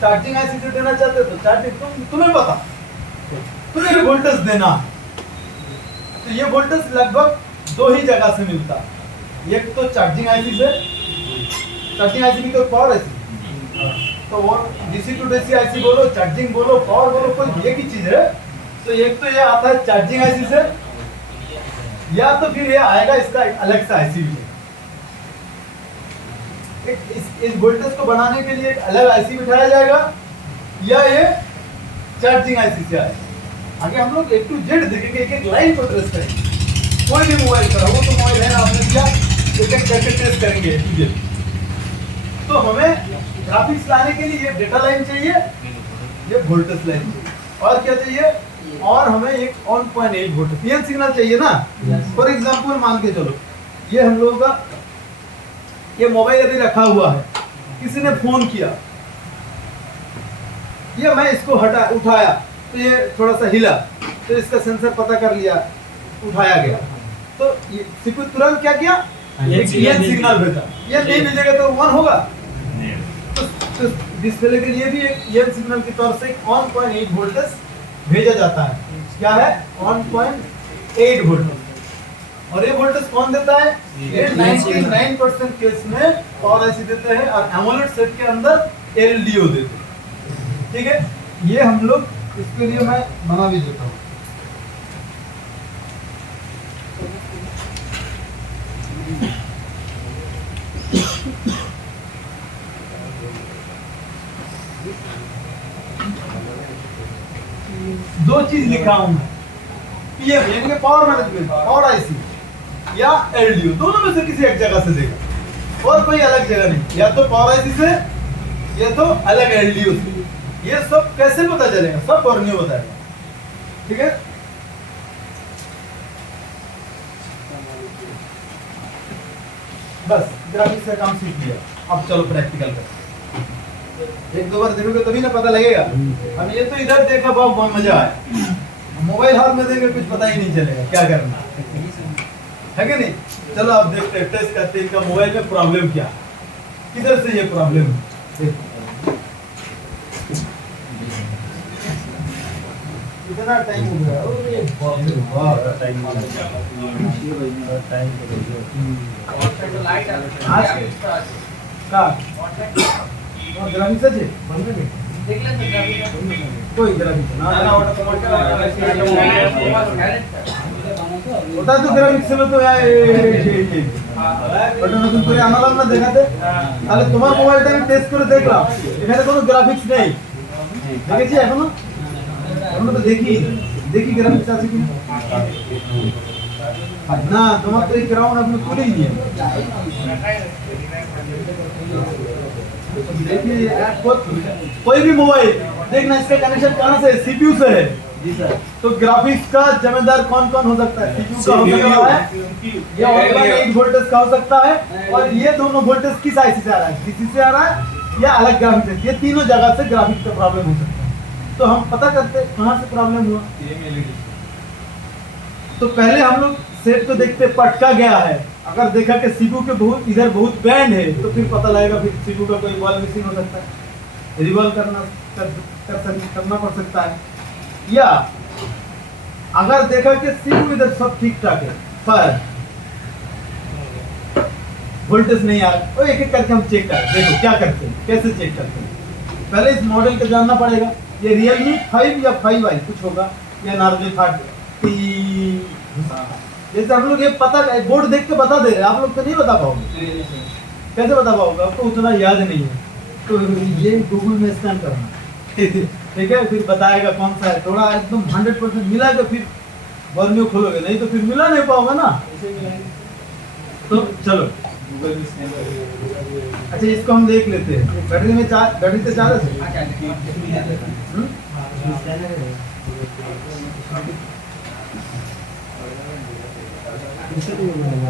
चार्जिंग आईसी से देना चाहते हो तो चार्जिंग, तुम्हें पता, तुम्हें भी वोल्टेज देना। तो ये वोल्टेज लगभग 2 ही जगह से मिलता है, एक तो चार्जिंग आईसी से, चार्जिंग आईसी भी तो पावर आईसी, तो वो डीसी टू डीसी आईसी बोलो, चार्जिंग बोलो, पावर बोलो, कोई एक ही चीज है। तो एक तो ये आता है चार्जिंग आईसी से, या तो फिर ये आएगा इसका एक अलग सा आईसी भी। इस वोल्टेज को बनाने के लिए एक अलग आईसी बिठाया जाएगा, या ये चार्जिंग आईसी से आएगा। आगे हम लोग A to Z देखेंगे, एक एक लाइन को ट्रेस करेंगे। कोई भी मोबाइल का वो तो मोबाइल है ना, आपने दिया, एक एक करके ट्रेस करेंगे A to Z। तो हमें ग्राफिक्स लाने के लिए ये डेटा लाइन चाहिए, ये वोल्टेज लाइन चाहिए, और क्या चाहिए? और हमें एक 1.8 वोल्ट पीएन सिग्नल चाहिए ना। फॉर एग्जांपल मान के चलो ये हम लोगों का ये मोबाइल अभी रखा हुआ है, किसी ने फोन किया, ये मैं इसको उठाया तो ये थोड़ा सा हिला, तो इसका सेंसर पता कर लिया, उठाया गया, तो ये तुरंत क्या किया? एक सिग्नल भेजा। ये नहीं भेजेगा तो 1 होगा। तो डिस्प्ले के लिए भी एक सिग्नल के तौर से 1.8 वोल्टेज भेजा जाता है। क्या है? 1.8 वोल्टेज। और ये वोल्टेज कौन देता है? ये 99% केस में पावर आईसी देते हैं, और एमोलेड सेट के अंदर एलडीओ देते हैं। ठीक है, ये हम लोग इसके लिए मैं बना भी देता हूँ। दो चीज लिखा हूं मैं, पीएम यानी कि पावर मैनेजमेंट, पावर आईसी या एलडीओ, दोनों में से किसी एक जगह से देगा, और कोई अलग जगह नहीं, या तो पावर आईसी से या तो अलग एलडीओ से। ये सब कैसे पता चलेगा? सब बॉर्नियो बताएगा। ठीक है, बस ग्राफिक्स का काम सीख लिया। अब चलो प्रैक्टिकल कर, एक दो बार देखोगे तभी ना पता लगेगा। अब ये तो इधर देखा बहुत मजा आया, मोबाइल हाथ में देंगे कुछ पता ही नहीं चलेगा क्या करना है कि नहीं। चलो आप देखते हैं, टेस्ट करते हैं इनका मोबाइल में प्रॉब्लम क्या है, किधर से ये प्रॉब्लम है। कितना टाइम हो गया? अरे बाप रे बाप, टाइम हो गया। लाइट का और ग्राफिक्स আছে বন্ধ করে দেখলেন তো গ্রাফিক कोई ग्राफिक्स ना না ওটা তোমারটা ওটা তো গ্রাফিক্স ছিল তো ওটা নতুন করে আনালাম না দেখাতে, তাহলে তোমার মোবাইলটা আমি টেস্ট করে দেখলাম এখানে কোনো গ্রাফিক্স নেই। দেখেছি এখনো তো দেখি গ্রাফিক্স আছে কি না। তোমার তো এই গ্রাউন্ড আপনি খুলেই নিয়ে देखिए, कोई भी मोबाइल देखना इसका कनेक्शन कहाँ से है? सीपीयू से है जी सर। तो ग्राफिक्स का जिम्मेदार कौन कौन हो सकता है? सीपीयू का हो सकता है, या ऑनलाइन 8 वोल्टेज का हो सकता है, और ये दोनों वोल्टेज किस आईसी से आ रहा है? डीसी से आ रहा है या अलग ग्राफिक्स से? ये तीनों जगह से ग्राफिक्स का प्रॉब्लम हो सकता है। तो हम पता करते कहाँ से प्रॉब्लम हुआ। तो पहले हम लोग सेट को देखते पटका गया है, अगर देखा कि सीपीयू के बहुत इधर बहुत बैंड है तो फिर पता लगेगा फिर सीपीयू का कोई वॉल मिसिंग हो सकता है, रिवॉल्व करना पड़ सकता है। या अगर देखा कि सीपीयू इधर सब ठीक ठाक है पर वोल्टेज नहीं आ रहा, तो एक एक करके हम चेक करें। देखो क्या करते हैं, कैसे चेक करते हैं। पहले इस मॉडल को जानना पड़ेगा, ये Realme 5 या 5i कुछ होगा, या Narzo 30। जैसे आप लोग ये पता बोर्ड देख के बता दे रहे, आप लोग तो नहीं बता पाओगे। कैसे बता पाओगे? आपको उतना याद नहीं है, तो ये गूगल में स्कैन करना ठीक है, फिर बताएगा कौन सा है। थोड़ा एकदम 100% मिला के फिर बॉर्नियो खोलोगे, नहीं तो फिर मिला नहीं पाओगे ना। तो चलो अच्छा इसको हम देख लेते हैं। बैटरी से चार्ज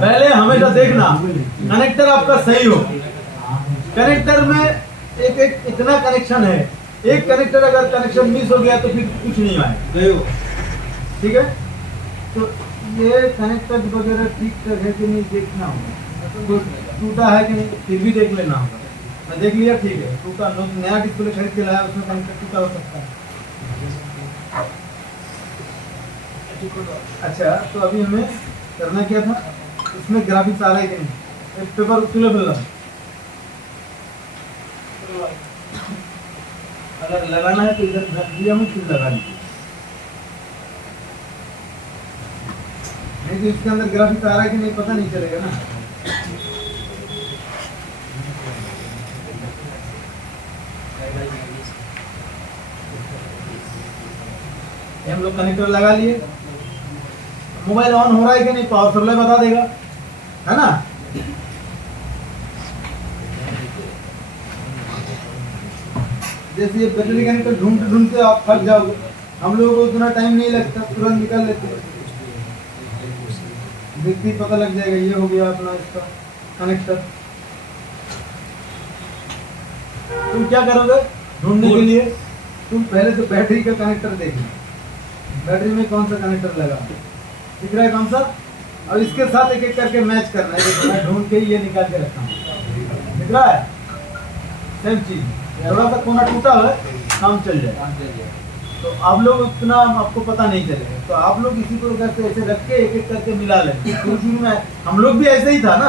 पहले हमेशा देखना कनेक्टर आपका सही हो। कनेक्टर में एक इतना कनेक्शन है, एक कनेक्टर अगर कनेक्शन मिस हो गया तो फिर कुछ नहीं आएगा। ठीक है, तो ये कनेक्टर वगैरह ठीक ठाक है कि नहीं देखना होगा, तो टूटा है कि नहीं फिर भी देख लेना होगा। मैं देख लिया ठीक है, टूटा नया डिस्प्ले खरीद के लाया उसमें कनेक्टर टूटा हो सकता है। अच्छा तो अभी हमें करना क्या था, इसमें ग्राफिक्स आ रहा है कि नहीं, एक पेपर तुले मिल रहा। अगर लगाना है तो इधर रख दिया मैं, फिर लगा लीजिए, नहीं तो इसके अंदर ग्राफिक्स आ रहा है कि नहीं पता नहीं चलेगा ना। हम लोग कनेक्टर लगा लिए, मोबाइल ऑन हो रहा है कि नहीं पावर सप्लाई बता देगा, है ना। जैसे ये बैटरी कनेक्टर ढूंढते आप थक जाओगे, हम लोगों को उतना टाइम नहीं लगता, तुरंत निकाल लेते हैं, देखते ही पता लग जाएगा। ये हो गया अपना इसका कनेक्टर। तुम क्या करोगे ढूंढने के लिए, तुम पहले तो बैटरी का कनेक्टर देखना, बैटरी में कौन सा कनेक्टर लगा दिख रहा है कौन सा, और इसके साथ एक एक करके मैच करना है। देखो मैं ढूंढ के ये निकाल के रखा हूँ, दिख रहा है सेम चीज, थोड़ा सा कोना टूटा हुआ है काम चल जाए। तो आप लोग उतना आपको पता नहीं चलेगा, तो आप लोग इसी प्रकार से ऐसे रख के एक एक करके मिला लेंगे। शुरू में हम लोग भी ऐसे ही था ना,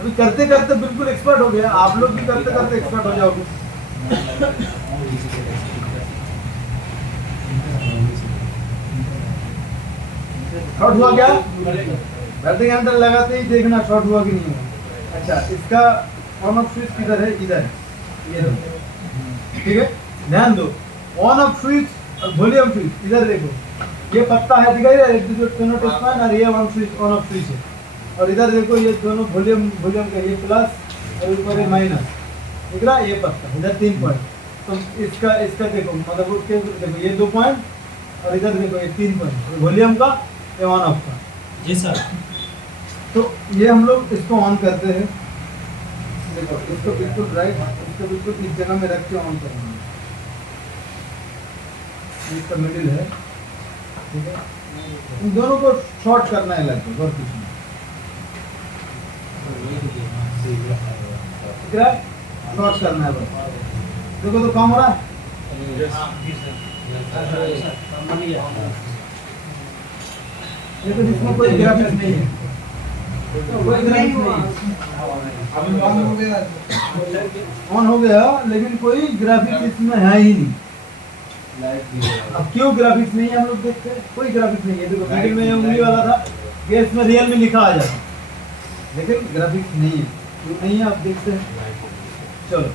अभी करते करते बिल्कुल एक्सपर्ट हो गया, आप लोग भी करते करते एक्सपर्ट हो जाओगे। शॉर्ट हुआ क्या, बैटरी के अंदर लगाते ही देखना शॉर्ट हुआ कि नहीं हुआ। अच्छा इसका ऑन ऑफ स्विच किधर है, इधर ये दो, ठीक है ध्यान दो। ऑन ऑफ स्विच और वॉल्यूम स्विच इधर देखो, ये पत्ता है दिखाई दे रहा है दोनों टेस्टमैन, और ये on switch on off switch है, और इधर देखो ये दोनों वॉल्यूम का, ये प्लस और ऊपर ये माइनस, दिख रहा है ये पत्ता, इधर 3 पॉइंट। तो इसका इसका देखो मदरबोर्ड के देखो ये 2 पॉइंट और इधर देखो ये 3 पॉइंट, वॉल्यूम का ये ऑन ऑफ का। जी सर। तो ये हम लोग इसको ऑन करते हैं, देखो इसको बिल्कुल राइट, इसको बिल्कुल इस जगह में रख के ऑन करना है, इसका मिडिल है, ठीक है। इन दोनों को शॉर्ट करना है लगभग, और कुछ नहीं, ठीक है, शॉर्ट करना है बस। देखो तो काम हो रहा है। लेकिन इसमें कोई ग्राफिक्स नहीं है, कोई ग्राफिक्स नहीं, ऑन हो गया लेकिन कोई ग्राफिक्स इसमें है ही नहीं। अब क्यों ग्राफिक्स नहीं है हम लोग देखते हैं, कोई ग्राफिक्स नहीं है। देखो मिडिल में ये उंगली वाला था, ये इसमें रियल में लिखा आ जाता, लेकिन ग्राफिक्स नहीं है, क्यों नहीं है आप देखते हैं। चलो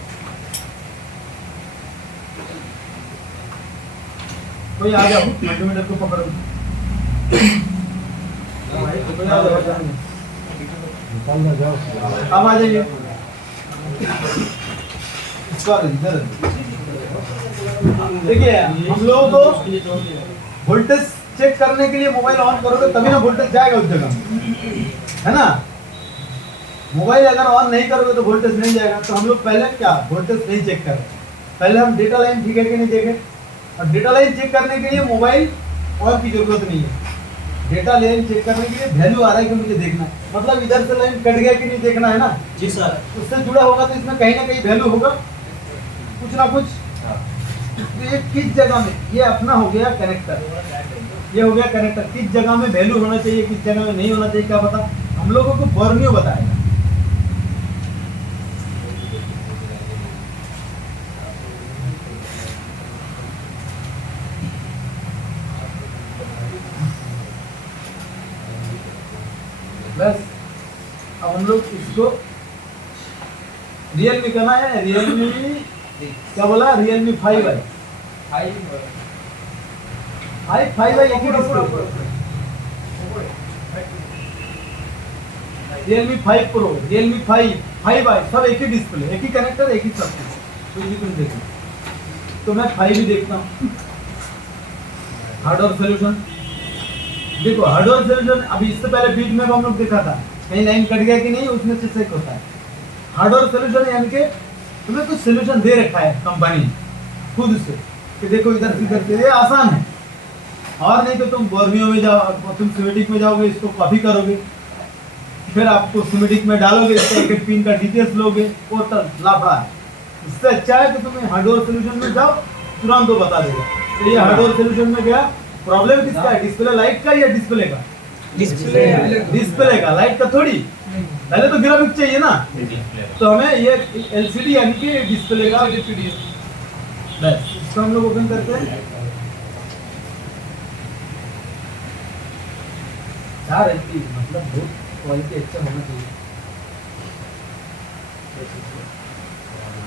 कोई आ जाओ, मल्टीमीटर को पकड़ो, कोई आ जाओ, अब आ जाइए इधर। देखिए हम लोगों को वोल्टेज चेक करने के लिए मोबाइल ऑन करोगे तभी ना वोल्टेज जाएगा उस जगह में, है ना। मोबाइल अगर ऑन नहीं करोगे तो वोल्टेज नहीं जाएगा। तो हम लोग पहले क्या वोल्टेज नहीं चेक कर, पहले हम डेटा लाइन ठीक है कि नहीं देखें। और डेटा लाइन चेक करने के लिए मोबाइल ऑन की जरूरत नहीं है, डेटा लाइन चेक करने के लिए वैल्यू आ रहा है कि मुझे देखना है, मतलब इधर से लाइन कट गया कि नहीं देखना है ना। जी सर। उससे जुड़ा होगा तो इसमें कहीं ना कहीं वैल्यू होगा, कुछ ना कुछ। तो ये किस जगह में, ये अपना हो गया कनेक्टर, ये हो गया कनेक्टर, किस जगह में वैल्यू होना चाहिए किस जगह में नहीं होना चाहिए क्या पता, हम लोगों को बोर्नियो बताएगा। बस अब हम लोग इसको रियलमी करना है, रियलमी क्या बोला, रियलमी 5i, 5i एक ही display, Realme 5 pro, Realme 5i सब एक ही डिस्प्ले, एक ही कनेक्टर, एक ही सब कुछ, कुछ भी तुम देखो। तो मैं 5 ही देखता हूँ। हार्डवेयर सोल्यूशन देखो, हार्डवेयर सोल्यूशन अभी इससे पहले बीच में हम लोग देखा था, कहीं लाइन कट गया कि नहीं उसमें से चेक होता है। हार्डवेयर सोल्यूशन यानी कि तुम्हें कुछ सोल्यूशन दे रखा है कंपनी खुद से कि देखो इधर से इधर से, ये आसान है। और नहीं तो तुम बोर्नियो में जाओ, तुम सिमेटिक में जाओगे, इसको कॉपी करोगे, फिर आपको सिमेटिक में डालोगे, इसका एक एक पिन का डिटेल्स लोगे, टोटल लाफड़ा है। इससे अच्छा है कि तुम्हें हार्डवेयर सोल्यूशन में जाओ, तुरंत वो बता देगा। तो ये हार्डवेयर सोल्यूशन में गया, प्रॉब्लम किसका है, डिस्प्ले लाइट का या डिस्प्ले का? डिस्प्ले का, लाइट का थोड़ी। पहले तो ग्राफिक्स चाहिए ना, तो हमें ये एलसीडी यानी कि डिस्प्ले का, बस इसको हम लोग ओपन करते हैं। 4 MB मतलब बहुत क्वालिटी अच्छा होना चाहिए,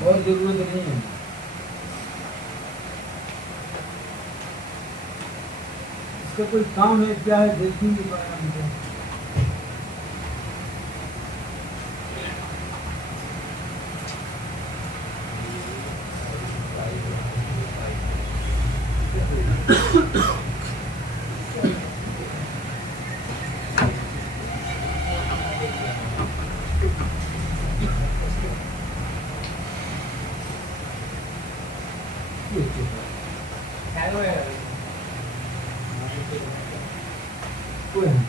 और जरूरत नहीं है। इसका कोई काम है क्या है देखेंगे हमको। कोई नहीं।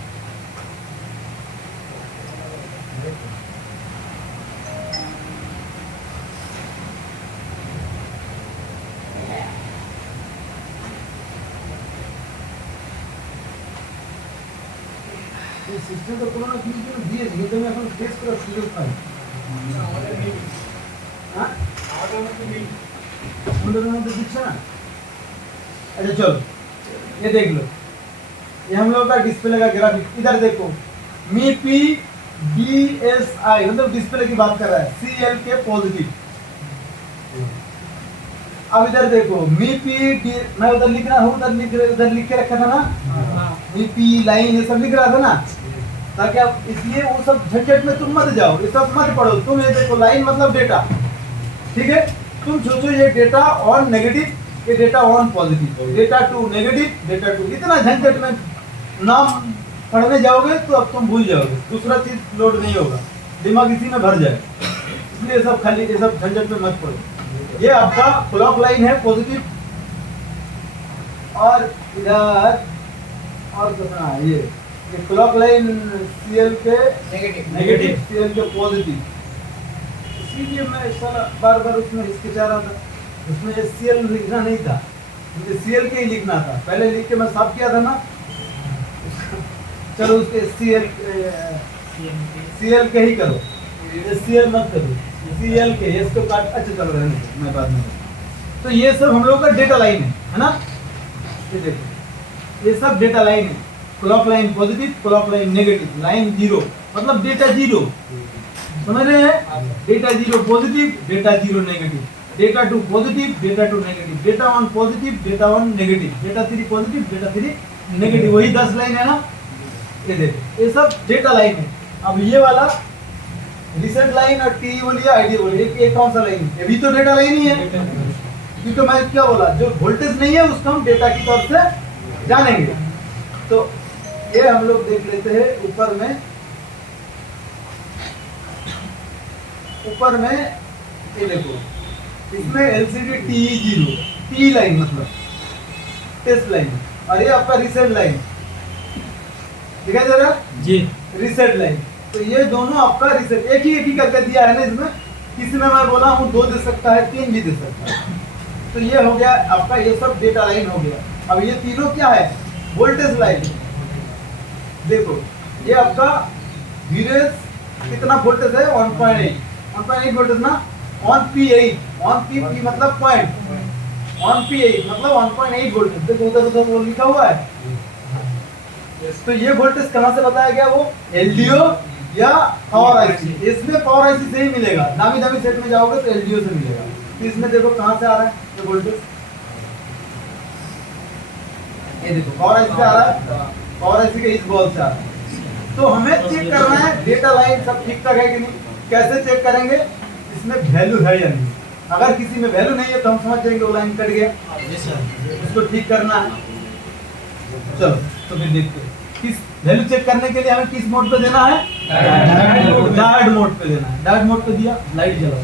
ये सिस्टम तो कोरोना की दिए ये तो मैं এখন টেস্ট করার সুযোগ পাই। হ্যাঁ আমাদের মধ্যে দিচ্ছে না। अच्छा चलो ये देख लो, ये हम लोग का डिस्प्ले का ग्राफिक, इधर देखो MIPI DSI मतलब डिस्प्ले की बात कर रहा है, CLK पॉजिटिव। अब इधर देखो MIPI, मैं उधर लिख रहा हूँ, उधर लिख के रखा था ना, MIPI लाइन ये सब लिख रहा था ना, ताकि आप इसलिए वो सब झंझट में तुम मत जाओ, ये सब मत पढ़ो तुम। ये देखो लाइन मतलब डेटा, ठीक है, तुम सोचो ये डेटा ऑन नेगेटिव, ये data one positive, data two negative, data two, इतना झंझट में नाम पढ़ने जाओगे तो अब तुम भूल जाओगे, दूसरा चीज लोड नहीं होगा, दिमाग इसी में भर जाए। इसलिए सब खाली ये सब झंझट में मत पड़ो। ये आपका क्लॉक लाइन है पॉजिटिव, और इधर और कितना है ये क्लॉक लाइन सीएल के नेगेटिव, सीएल के पॉजिटिव। इसीलिए मैं साला बार बार उसमें हिचकिचा रहा था, उसमें सीएल लिखना नहीं था, मुझे सीएल के ही लिखना था, पहले लिख के मैं साफ किया था ना। चलो उसके सीएल के ही करो, सीएल मत करो, सीएल के इसको काट, अच्छा चलो रहने दो, मैं बाद में। तो ये सब हम लोग का डेटा लाइन है ना, ये देखो ये सब डेटा लाइन है, clock line positive, clock line negative, line zero मतलब डेटा जीरो, समझ रहे हैं? Data zero positive, data zero negative, data two positive, data two negative, data one positive, data one negative, data three positive, data three negative, वही 10 line है ना। ये देखो ये सब डेटा लाइन है। अब ये वाला रिसेट लाइन और टी बोलिए आईडी बोलिए, ये कौन सा लाइन है? ये भी तो डेटा लाइन ही है, क्योंकि मैं क्या बोला, जो वोल्टेज नहीं है उसको हम डेटा की तौर से जानेंगे। तो ये हम लोग देख लेते हैं ऊपर में ये देखो, इसमें LCD T zero, T line मतलब टेस्ट लाइन, और ये आपका रिसेट लाइन दिखाई दे रहा है जी। Reset line. तो ये दोनों आपका रिसेट एक ही करके दिया है ना, इसमें किसी में मैं बोला हूँ 2 दे सकता है, 3 भी दे सकता है। तो ये हो गया आपका, ये सब डेटा लाइन हो गया। अब ये तीनों क्या है? Voltage line. देखो ये आपका वीरेज कितना वोल्टेज है? 1.8 वोल्टेज ना, ऑन P8, ऑन P मतलब पॉइंट, ऑन P8 मतलब 1.8 वोल्टेज। देखो उधर वो लिखा हुआ है। तो ये वोल्टेज कहाँ से बताया गया? वो एलडीओ या पावर आईसी, इसमें पावर आईसी से ही मिलेगा। नामी दामी सेट में जाओगे तो एलडीओ से मिलेगा। तो इसमें देखो कहाँ से आ रहा है ये वोल्टेज, ये देखो पावर आईसी से आ रहा है, पावर आईसी के इस बॉल से आ रहा है। तो हमें चेक करना है डेटा लाइन सब ठीक ठाक है कि नहीं। कैसे चेक करेंगे? इसमें वैल्यू है या नहीं। अगर किसी में वैल्यू नहीं है तो हम समझ जाएंगे वो लाइन कट गया, उसको ठीक करना है। चलो तो फिर देखते हैं किस वैल्यू चेक करने के लिए हमें किस मोड पे देना है? डायोड मोड पे देना है। डायोड मोड पे दिया, लाइट जलाओ।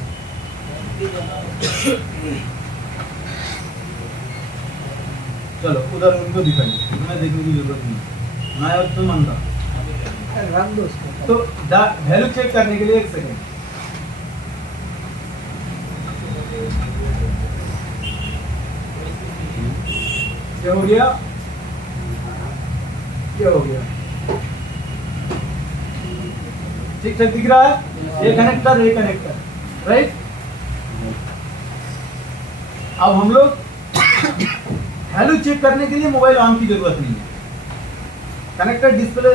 चलो उधर उनको दिखाइए, तुम्हें देखने की जरूरत नहीं, मैं और तुम अंदर। तो वैल्यू चेक करने के लिए 1 सेकेंड, क्या हो गया? क्या हो गया? ठीक ठाक दिख रहा है? ये कनेक्टर, ये कनेक्टर, राइट। अब हम लोग वैल्यू चेक करने के लिए मोबाइल ऑन की जरूरत नहीं है। कनेक्टर डिस्प्ले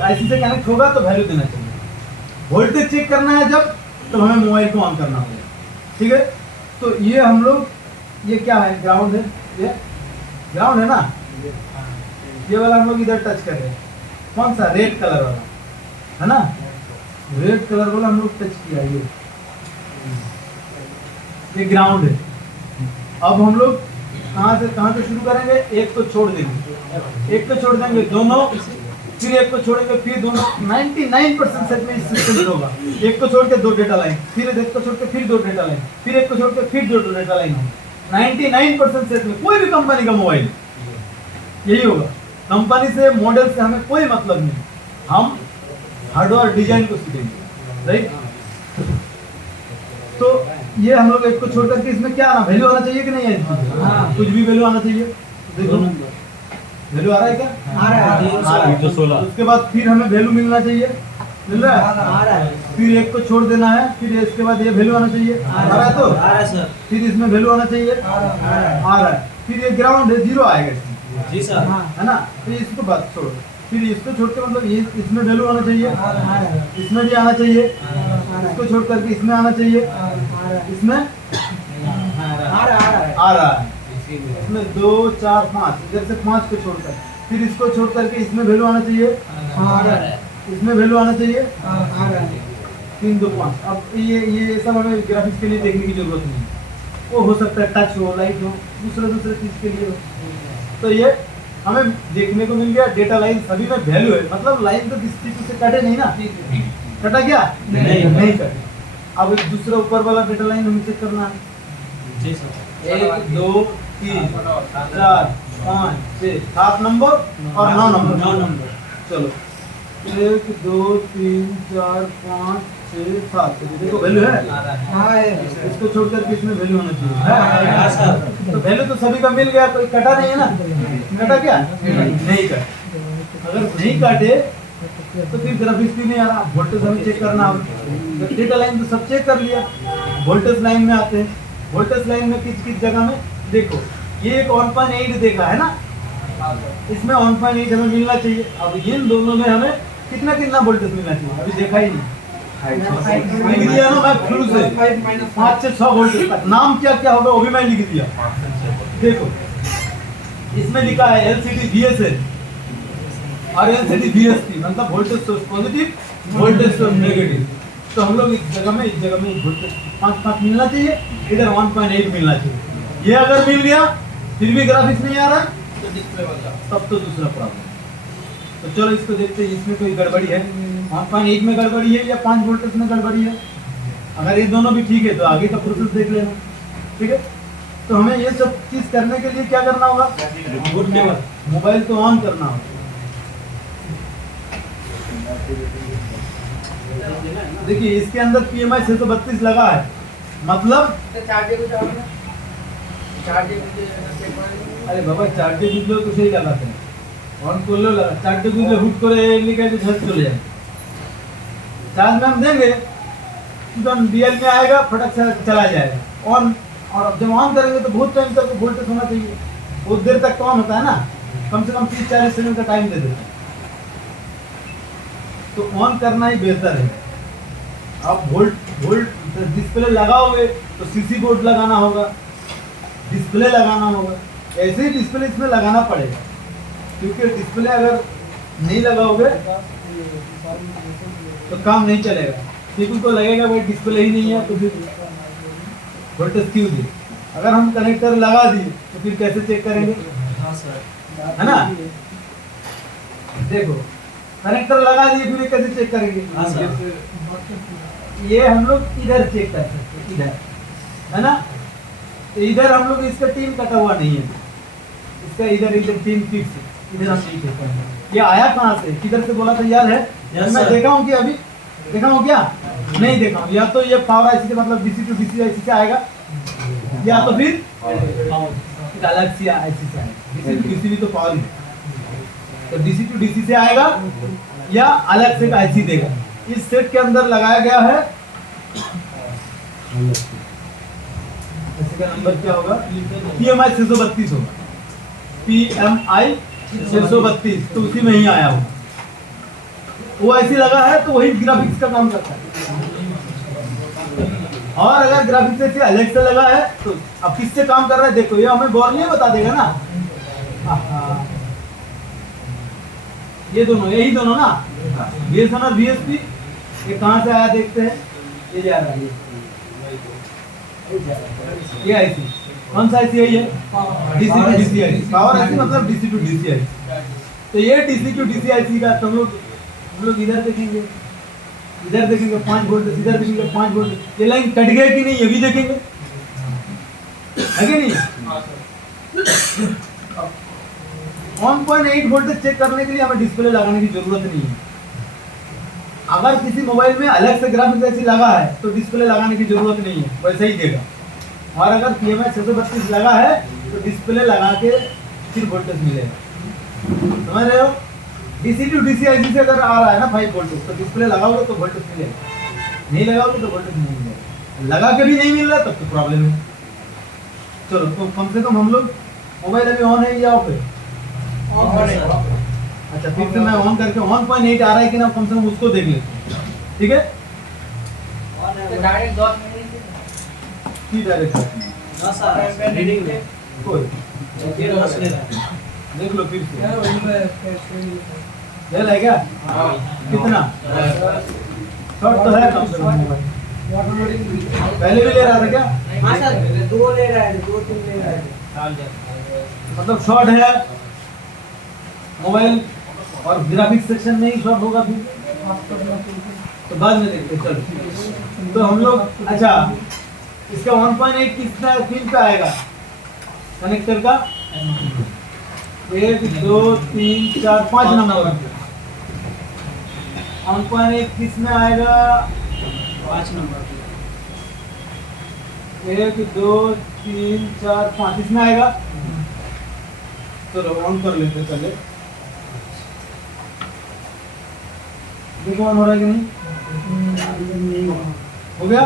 आईसी से कनेक्ट होगा तो वैल्यू देना चाहिए। वोल्टेज चेक करना है जब, तो हमें मोबाइल को ऑन करना होगा, ठीक है। तो ये हम लोग, ये क्या है? ग्राउंड है, ये ग्राउंड है ना। ये वाला हम लोग इधर टच कर रहे हैं, कौन सा? रेड कलर वाला है ना, रेड कलर वाला हम लोग टच किया। ये ग्राउंड है। अब हम लोग कहाँ से शुरू करेंगे? एक को छोड़ देंगे, एक को छोड़ देंगे दोनों, फिर एक को छोड़ेंगे, फिर दोनों। 99% सेट में इस सिस्टम होगा। एक को छोड़ के 2 डेटा लाइन, फिर एक को छोड़ के फिर 2 डेटा लाइन, फिर एक को छोड़ के फिर 2 डेटा लाइन होगा। 99% सेट में कोई भी कंपनी का मोबाइल यही होगा। कंपनी से, मॉडल से हमें कोई मतलब नहीं, हम हार्डवेयर डिजाइन को सीखेंगे, राइट। तो ये हम लोग एक को छोड़ करके इसमें क्या आना, वैल्यू आना चाहिए कि नहीं है? हाँ, कुछ भी वैल्यू आना चाहिए। देखो वैल्यू आ रहा है क्या? आ रहा है। 16। उसके बाद फिर हमें वैल्यू मिलना चाहिए, मिल रहा है? आ रहा है। फिर एक को छोड़ देना है, फिर इसके बाद ये वैल्यू आना चाहिए, आ रहा है? तो आ रहा है सर। फिर इसमें वैल्यू आना चाहिए, आ रहा है। फिर ये ग्राउंड है, 0 आएगा इसमें, जी सर। है ना। फिर इसको बात छोड़ो, फिर इसको छोड़ के मतलब ये इसमें वैल्यू आना चाहिए, इसमें भी आना चाहिए, इसको छोड़ करके इसमें आना चाहिए, इसमें आ रहा है। इसमें 2 4 5, इधर से 5 को छोड़कर, फिर इसको छोड़ करके इसमें वैल्यू आना चाहिए, इसमें वैल्यू आना चाहिए, 3 2 5। अब ये सब हमें ग्राफिक्स के लिए देखने की जरूरत नहीं है। वो हो सकता है टच हो, लाइट हो, दूसरे चीज के लिए हो। तो ये हमें देखने को मिल गया डेटा लाइन सभी में वैल्यू है, मतलब लाइन तो किसी चीज से कटे नहीं ना, कटा क्या नहीं कटे। अब एक दूसरा ऊपर वाला डेटा लाइन हमें चेक करना है। 1 2 3 4 5 6 7 नंबर और 9 नंबर। चलो 1 2 3 4 5 6 7, देखो वैल्यू है, इसको छोड़कर के इसमें वैल्यू होना चाहिए। तो वैल्यू तो सभी का मिल गया, कोई कटा नहीं है ना, कटा क्या नहीं कटा। अगर नहीं काटे तो फिर ग्राफिक्स भी नहीं आ रहा, वोल्टेज हमें चेक करना होगा। डेटा लाइन तो सब चेक कर लिया, वोल्टेज लाइन में आते हैं। वोल्टेज लाइन में किस जगह में देखो, ये एक 1.8 देखा है ना, इसमें 1.8 हमें मिलना चाहिए। अब इन दोनों में हमें कितना वोल्टेज मिलना चाहिए, अभी देखा ही नहीं, लिख दिया ना मैं शुरू से 5 से 6 वोल्टेज तक। नाम क्या क्या होगा वो भी मैं लिख दिया। देखो इसमें लिखा है एलसीडी VSL और एलसीडी VSP, मतलब voltage source positive, voltage source negative. तो हम लोग इस जगह में वोल्टेज 5 मिलना चाहिए, इधर 1.8 मिलना चाहिए। ये अगर मिल गया फिर भी ग्राफिक्स नहीं आ रहा तो डिस्प्ले बदला। तब तो दूसरा प्रॉब्लम। तो चलो इसको देखते हैं, इसमें कोई गड़बड़ी है, 1.8 में गड़बड़ी है या 5 वोल्टेज में गड़बड़ी है। अगर ये दोनों भी ठीक है तो आगे का प्रोसेस देख लेना, ठीक है। तो हमें ये सब चीज करने के लिए क्या करना होगा, मोबाइल तो ऑन करना होगा। देखिए इसके अंदर PMI 632 लगा है, मतलब अरे बाबा चार्जे दिखलो तो सही लगाते हैं, ऑन कर लो लगा, चार्जे दिखलो हुट करे लिखा है तो झट चले जाए। चार्ज में हम देंगे तो DL में आएगा, फटक से चला जाएगा ऑन। और अब जब ऑन करेंगे तो बहुत टाइम तक वोल्टेज होना चाहिए, बहुत देर तक तो ऑन होता है ना, कम से कम 30-40 सेकंड का टाइम दे देता है। तो ऑन करना ही बेहतर है। आप वोल्ट डिस्प्ले लगाओगे तो सीसी बोर्ड लगाना होगा, डिस्प्ले लगाना होगा, ऐसे ही डिस्प्ले इसमें लगाना पड़ेगा, क्योंकि डिस्प्ले अगर नहीं लगाओगे तो काम नहीं चलेगा। किसी को लगेगा भाई डिस्प्ले ही नहीं है तो फिर वोल्टेज क्यों दे। अगर हम कनेक्टर लगा दिए तो फिर कैसे चेक करेंगे, है ना। देखो कनेक्टर लगा दिए फिर कैसे चेक करेंगे, ये हम लोग इधर चेक कर सकते हैं, इधर है ना। तो इधर हम लोग इसका टीम कटा हुआ नहीं है, इसका इधर टीम फिक्स है, इधर हम नहीं चेक करेंगे। ये आया कहाँ से, किधर से बोला था याद है? मैं देखा हूँ कि अभी देखा हूँ क्या नहीं देखा हूँ। या तो ये पावर IC से मतलब DC to DC IC से आएगा, या तो फिर अलग से IC से आएगा। DC to DC भी तो पावर ही, तो DC to DC से आएगा या अलग से IC देगा। इस सेट के अंदर लगाया गया है, इसका नंबर क्या होगा, PMI 632 होगा, PMI 632, तो उसी में ही आया होगा। वो ऐसी लगा है तो वही ग्राफिक्स का काम करता है। और अगर ग्राफिक्स ऐसे अलग से लगा है तो अब किससे काम कर रहा है देखो, ये हमें बोर्ड बता देगा ना। ये दोनों, यही दोनों ना, VSN और VSP। ये कहाँ से आया देखते हैं, ये जा रहा है, ये IC कौन सा IC है, ये DC to DC IC, power IC मतलब DC to DC IC। तो ये DC to DC IC का हम लोग इधर देखेंगे, 5 वोल्ट, इधर देखेंगे 5 वोल्ट। ये लाइन कट गया कि नहीं ये भी देखेंगे, है कि नहीं। 1.8 वोल्टेज चेक करने के लिए हमें डिस्प्ले लगाने की जरूरत नहीं है। अगर किसी मोबाइल में अलग से ग्राफिक्स ऐसी लगा है तो डिस्प्ले लगाने की जरूरत नहीं है, वैसे ही देगा। और अगर PMI 632 लगा है तो डिस्प्ले लगा के फिर वोल्टेज मिलेगा, समझ रहे हो। DC to DC IC से अगर आ रहा है ना 5 वोल्टेज तो डिस्प्ले लगाओगे तो वोल्टेज मिलेगा, नहीं लगाओगे तो वोल्टेज नहीं मिलेगा। लगा के भी नहीं मिल रहा तब तो प्रॉब्लम है। चलो तो कम से कम हम लोग मोबाइल अभी ऑन है या ऑफ है, अच्छा फिर से मैं ऑन करके 1.8 आ रहा है कि ना, कम से कम उसको देख लेते हैं, ठीक है। डायरेक्ट 10 मिनट की डायरेक्ट रीडिंग में कोई ये रस ले रहा है। देख लो फिर से, यार वही में ये है क्या कितना शॉर्ट तो है कम से कम मोबाइल, वाटर लोडिंग पहले भी ले रहा था क्या। हाँ सर, 2 ले रहा है, 2-3 ले रहा है। मतलब शॉर्ट है मोबाइल और ग्राफिक्स सेक्शन में ही शॉर्ट होगा फिर, तो बाद में देखते हैं। चलो तो हम लोग, अच्छा इसका 1.8 कितना पिन पे आएगा कनेक्टर का? 1 2 3 4 5 नंबर 1.8 किस में आएगा? 5 नंबर 1 2 3 4 5 इसमें आएगा। चलो ऑन कर लेते पहले, देखो ऑन हो रहा है कि नहीं? हो गया?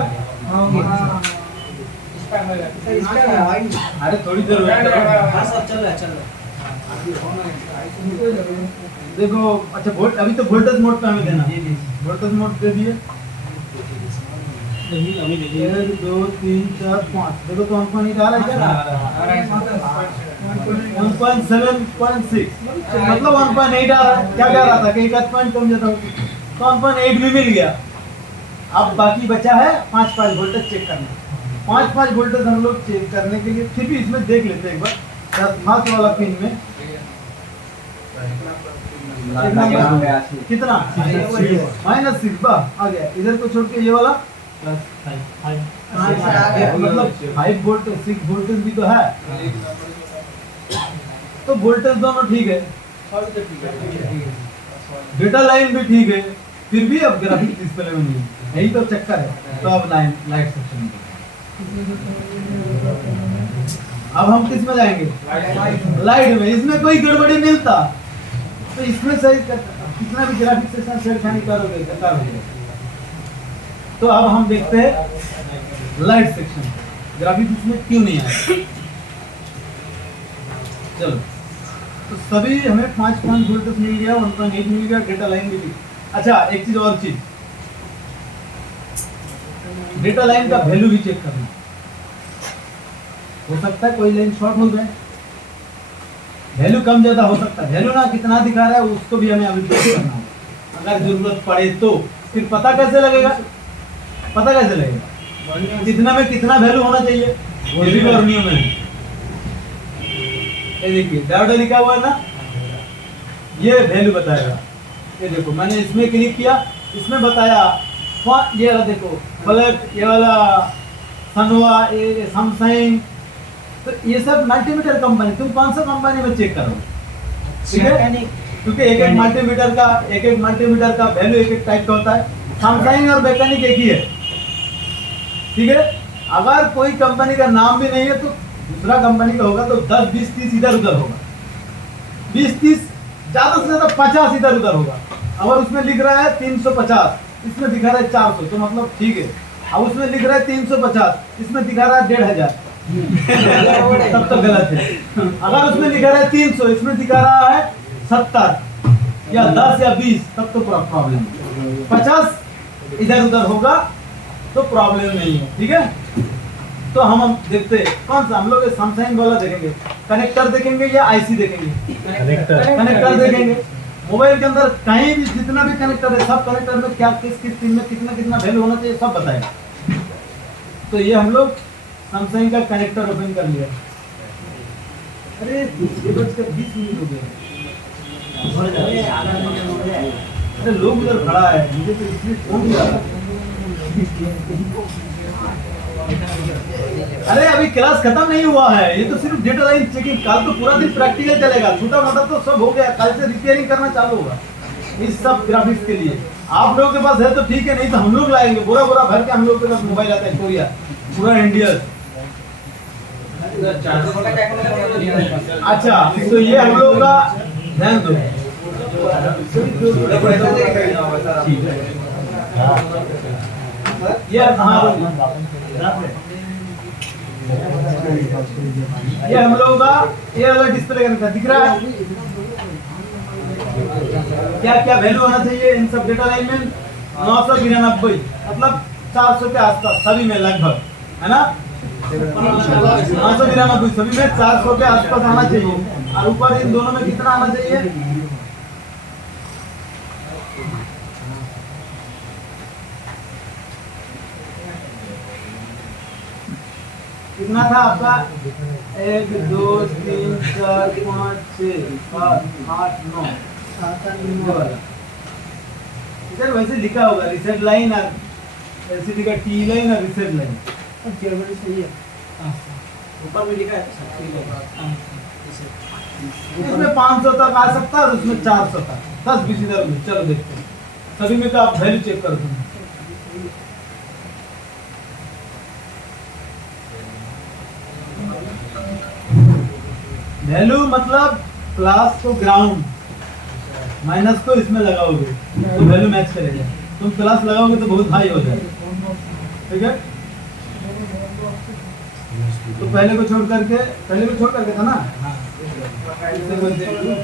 अरे थोड़ी देर वेट करो। हाँ सर, चल रहा है, चल रहा है। देखो अच्छा वोल्ट अभी तो वोल्टेज मोड पे हमें देना, वोल्टेज मोड दे दिए। 1 2 3 4 5 देखो तो 1.8 आ रहा है क्या? 1.7.6 मतलब 1.8 आ रहा है। क्या कह रहा था कि एक आध पॉइंट कम जाता हो, तो 1.8 भी मिल गया। अब बाकी बचा है 5 वोल्टेज चेक करना। 5 वोल्टेज हम लोग चेक करने के लिए फिर भी इसमें देख लेते हैं एक बार। 5 वाला पिन में कितना? -6 आ गया। इधर को छोड़ के ये वाला मतलब 5 वोल्ट 6 वोल्टेज भी तो है, तो वोल्टेज दोनों ठीक है, डेटा लाइन भी ठीक है, फिर भी अब ग्राफिक्स डिस्प्ले में नहीं है। यही तो चक्कर है। तो अब लाइट सेक्शन में अब हम किस में जाएंगे? लाइट में। इसमें कोई गड़बड़ी मिलता तो इसमें सही कितना भी ग्राफिक्स सेक्शन छेड़खानी करोगे बेकार हो जाएगा। तो अब हम देखते हैं लाइट सेक्शन, ग्राफिक्स इसमें क्यों नहीं आया। चलो तो सभी हमें 5 वोल्टेज मिल गया, 1.8 मिल गया, डेटा लाइन भी। अच्छा एक चीज और चीज, डेटा लाइन का वैल्यू भी चेक करना। हो सकता है कोई लाइन शॉर्ट हो जाए, वैल्यू कम ज्यादा हो सकता है। वैल्यू ना कितना दिखा रहा है उसको भी हमें अभी चेक करना होगा, अगर जरूरत पड़े तो। फिर पता कैसे लगेगा? पता कैसे लगेगा कितना में कितना वैल्यू होना चाहिए? ये भी वर्नियो में है। ये देखिए डाटा लिखा हुआ है ना, ये वैल्यू बताएगा। ये देखो मैंने इसमें क्लिक किया, इसमें बताया ये वाला देखो ब्लैक, ये वाला सनवा, ये सैमसंग। तो ये सब मल्टीमीटर कंपनी, तुम कौन सा कंपनी में चेक करो, ठीक है? क्योंकि एक एक मल्टीमीटर का वैल्यू एक एक टाइप का होता है। सैमसंग और मैकेनिक एक ही है, ठीक है? अगर कोई कंपनी का नाम भी नहीं है तो दूसरा कंपनी का होगा, तो 10 20 30 इधर उधर होगा, 20 30 ज्यादा से ज्यादा 50 इधर उधर होगा। अगर उसमें लिख रहा है 350, इसमें दिखा रहा है 400, तो मतलब ठीक है। अब उसमें लिख रहा है 350, इसमें दिखा रहा है 1500, तब तो गलत है। अगर उसमें लिखा रहा है 300, इसमें दिखा रहा है 70 या 10 या 20, तब तो प्रॉब्लम है। 50 इधर उधर होगा तो प्रॉब्लम नहीं है, ठीक है? तो हम देखते हैं कौन सा, हम लोग सैमसंग वाला देखेंगे, कनेक्टर देखेंगे या आईसी देखेंगे? कनेक्टर देखेंगे। मोबाइल के अंदर कहीं भी जितना भी कनेक्टर है, सब कनेक्टर में क्या किस किस पिन में कितना कितना वैल्यू होना चाहिए सब बताएगा। तो ये हम लोग सैमसंग का कनेक्टर ओपन कर लिया। अरे 20 मिनट हो गए, अरे लोग उधर खड़ा है, मुझे तो इसलिए फोन किया। अरे अभी क्लास खत्म नहीं हुआ है, ये तो सिर्फ डेटा लाइन चेकिंग। कल तो पूरा दिन प्रैक्टिकल चलेगा, छोटा मोटा तो सब हो गया, कल से रिपेयरिंग करना चालू होगा इस सब ग्राफिक्स के लिए। आप लोगों के पास है तो ठीक है, नहीं तो हम लोग लाएंगे बोरा बोरा भर के। हम लोग के पास मोबाइल आता है कोरिया, पूरा इंडिया। अच्छा तो ये हम लोग का ध्यान दो, ये ये हम लोगों का ये वाला डिस्प्ले का दिख रहा है। क्या क्या वैल्यू होना चाहिए इन सब डेटा लाइन में? 992 मतलब 400 के आसपास सभी में लगभग, है ना? 992 सभी में 400 के आसपास आना चाहिए। और ऊपर इन दोनों में कितना आना चाहिए? कितना था आपका 1 2 3 4 5 6 7 8 9 वाला इधर वैसे लिखा होगा रिसेट लाइन और ऐसे लिखा टी लाइन और रिसेट लाइन जर्मनी सही है ऊपर में लिखा है इसमें 500 तक आ सकता है उसमें 400 तक 10 20 इधर में चलो देखते हैं सभी में का आप वैल्यू चेक कर दूंगा वैल्यू मतलब प्लस को ग्राउंड माइनस को इसमें लगाओगे तो वैल्यू मैच करेगा तुम प्लस लगाओगे तो बहुत हाई हो जाएगा ठीक है तो पहले को छोड़ करके था ना इसे कोई देख लो।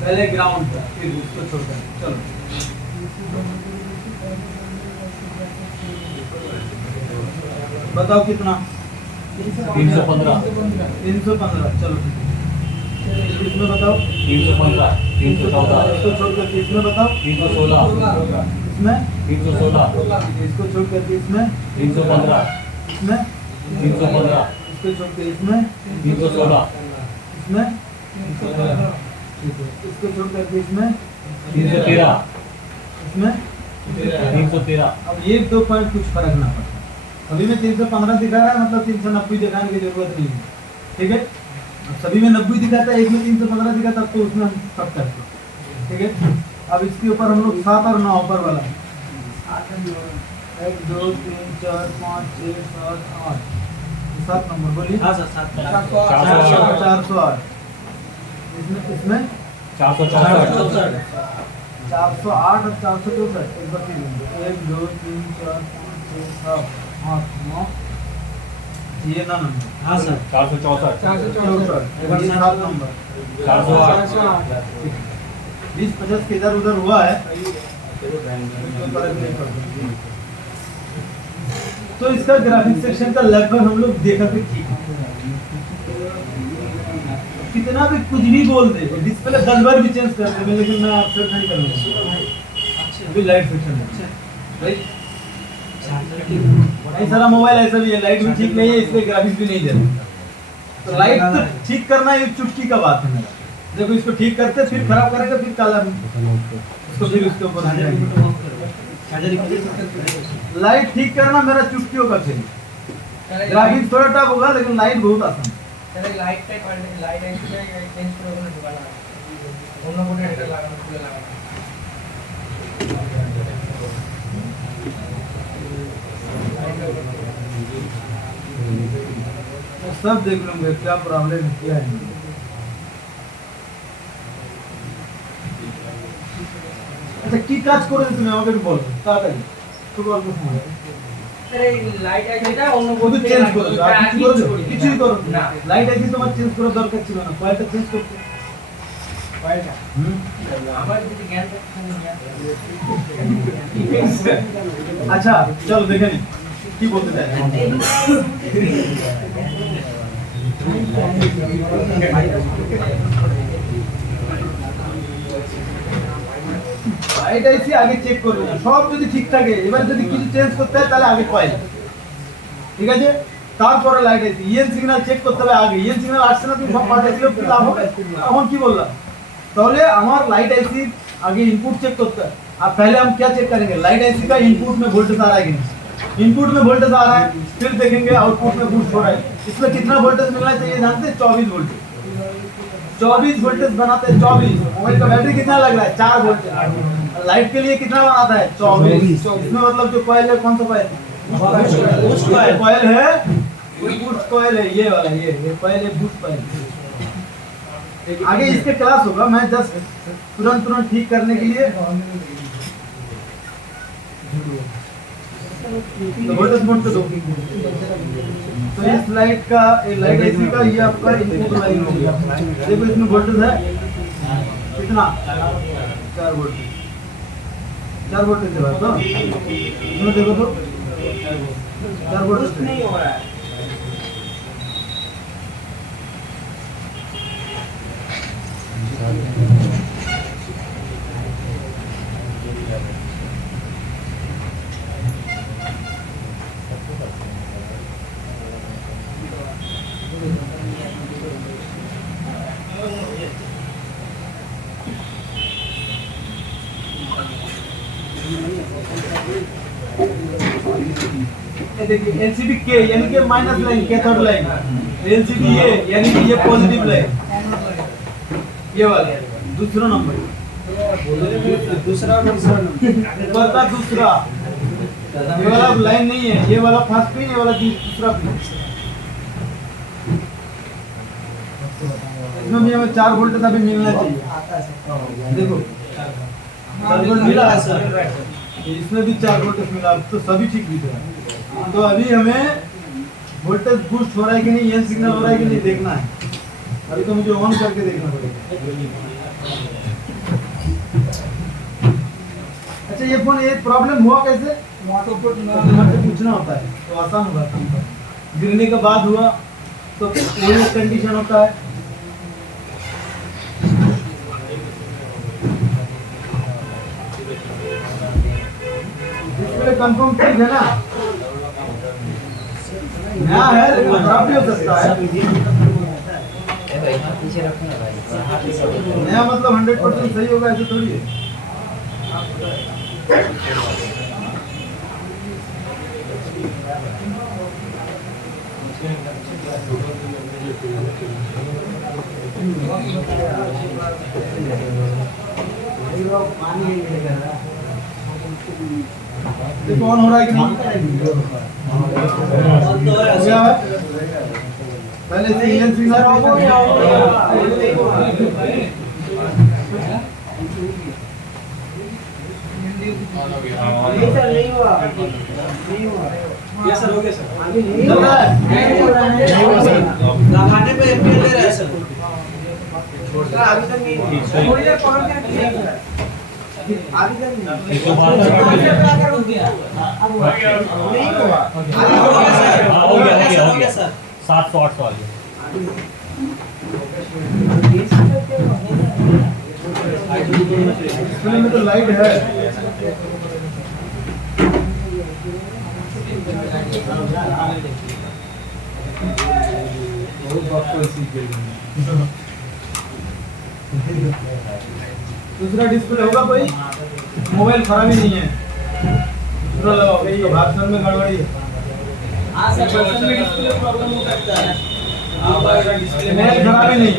पहले ग्राउंड था फिर उसको छोड़ कर चलो बताओ कितना 315 चलो इसमें बताओ 315 314 इसको छोड़ कर इसमें बताओ 316 इसमें 316 इसको छोड़ कर इसमें 315 इसमें 315 इसको छोड़ कर इसमें 316 इसमें इसको छोड़ कर इसमें 313 इसमें 313 अब एक दो पॉइंट कुछ फर्क ना पड़ता सभी में 315 दिखा रहा है मतलब 390 दिखाने की जरूरत नहीं है ठीक है अब सभी में 90 दिखाता है एक में 315 दिखाता तो उसमें हम सब करते हैं ठीक है अब इसके ऊपर हम लोग 7 और 9 ऊपर वाला 1 2 3 4 5 6 7 8 7 नंबर बोलिए हाँ सर 408 इसमें 464 408 और 464 एक बार फिर 1 2 3 4 5 6 7 8 9 ये ना नंबर हाँ सर 464 ये 7 नंबर 408 20 50 के इधर उधर हुआ है कोई फर्क नहीं पड़ता तो इसका ग्राफिक सेक्शन का लगभग हम लोग देखा कि ठीक है कितना भी कुछ भी बोल दे डिस्प्ले 10 बार भी चेंज कर दे लेकिन मैं आपसे नहीं करूंगा अभी लाइट सेक्शन है राइट नहीं सारा मोबाइल ऐसा भी है लाइट भी ठीक नहीं है इसलिए ग्राफिक्स भी नहीं दे रहा तो लाइट तो ठीक करना ये चुटकी का बात है मेरा देखो इसको ठीक करते फिर खराब करेगा फिर काला इसको फिर उसके ऊपर लाइट ठीक करना मेरा चुटकियों का खेल ग्राफिक्स थोड़ा टफ होगा लेकिन लाइट बहुत आसान তাহলে লাইটটা পাল্টে লাইট আইসিটা চেঞ্জ করে ওখানে ঢোকানো অন্য কোনো একটা লাগানো খুলে লাগানো सब देख लूंगे क्या प्रॉब्लम है क्या है अच्छा की কাজ করে তুমি আমাকে একটু বলো তাড়াতাড়ি খুব অল্প সময় আরে লাইট আইসিটা অন্য শুধু কোনো চেঞ্জ করো আর কিছু করো কিছুই করো না লাইট আইসি তোমার চেঞ্জ করার দরকার ছিল না কয়েলটা চেঞ্জ করতে কয়টা হুম আমার যদি জ্ঞান থাকতো अच्छा चलो देखे नहीं की बोलते थे লাইট আইসি আগে চেক করবে সব যদি ঠিক থাকে এবার যদি কিছু চেঞ্জ করতে হয় তাহলে আগে কয়েল ঠিক আছে তারপরে লাইট আইসি ইএন সিগন্যাল চেক করতে হবে আগে ইএন সিগন্যাল আসছে না তুমি সব পাল্টে দিলে কি লাভ হবে এখন কি বললাম তাহলে আমার লাइट आईसी आगे इनपुट चेक करता है अब पहले हम क्या चेक करेंगे लाइट आईसी का इनपुट में वोल्टेज आ रहा है कि नहीं इनपुट में वोल्टेज आ रहा है फिर देखेंगे आउटपुट में बूस्ट हो रहा है इसमें कितना वोल्टेज मिलना चाहिए जानते हैं 24 वोल्टेज 24 वोल्टेज बनाते हैं 24 मोबाइल का बैटरी कितना लग रहा है 4 वोल्ट लाइट के लिए कितना बनाता है 24 इसमें मतलब जो कॉइल है कौन सा कॉइल बूस्ट कॉइल है बूस्ट कॉइल है ये वाला ये कॉइल है बूस्ट कॉइल आगे इसके क्लास होगा मैं जस्ट तुरंत ठीक करने के लिए वोल्टेज मोड पे दो तो इस लाइट का लाइट आईसी का ये आपका इनपुट लाइन हो गया देखो इसमें वोल्टेज है कितना 4 वोल्टेज है तो इसमें देखो तो 4 वोल्टेज नहीं हो रहा है ये देखिए एलसीडी के यानी कि minus line cathode line, LCD ये यानी कि ये पॉजिटिव लाइन, ये वाला दूसरा नंबर, दूसरा ऊपर का दूसरा, ये वाला लाइन नहीं है, ये वाला फर्स्ट पिन, ये वाला दूसरा पिन। इसमें भी हमें 4 वोल्ट का भी मिलना चाहिए। देखो 4 वोल्ट मिला है सर, इसमें भी 4 वोल्ट मिला, तो सभी ठीक भी है। तो अभी हमें वोल्टेज बूस्ट हो रहा है कि नहीं, ये सिग्नल हो रहा है कि नहीं देखना है। अभी तो मुझे ऑन करके देखना पड़ेगा। अच्छा ये फोन ये प्रॉब्लम हुआ कैसे, कस्टमर से पूछना होता है तो आसान होगा काम का। गिरने के बाद हुआ तो वही कंडीशन होता है। कंफर्म ठीक है ना, नया है लेकिन खराब भी हो सकता है। नया मतलब 100% सही होगा ऐसे थोड़ी है। देखो ऑन हो रहा है कि नहीं, हो गया है। पहले से इंजन सिग्नल ऑफ हो गया। नहीं हुआ यस सर, हो गया सर। चल रहा है। दबाने पे एमपीएल ले रहा है सर। अभी तक नहीं, थोड़ी देर पकड़ के रखिए। अभी तक नहीं, इसको बाहर नहीं हुआ। हो गया सर, 700 800 आ गया। डिस्प्ले में तो लाइट है। दूसरा डिस्प्ले होगा कोई, मोबाइल खराब ही नहीं है, दूसरा लगाओ। इसका भाषण में गड़बड़ी है। हाँ सर, वर्षन में डिस्प्ले प्रॉब्लम हो सकता है। मोबाइल खराब ही नहीं है।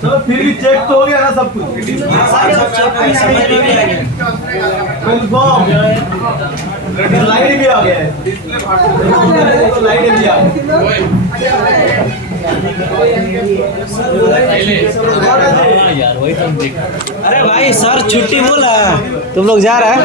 चलो फिर भी चेक तो हो गया ना सब कुछ। लाइट भी आ गया है, तो लाइट भी आ गया। हाँ यार वही तो हम देख रहे हैं। अरे भाई सर छुट्टी बोला, तुम लोग जा रहे हैं।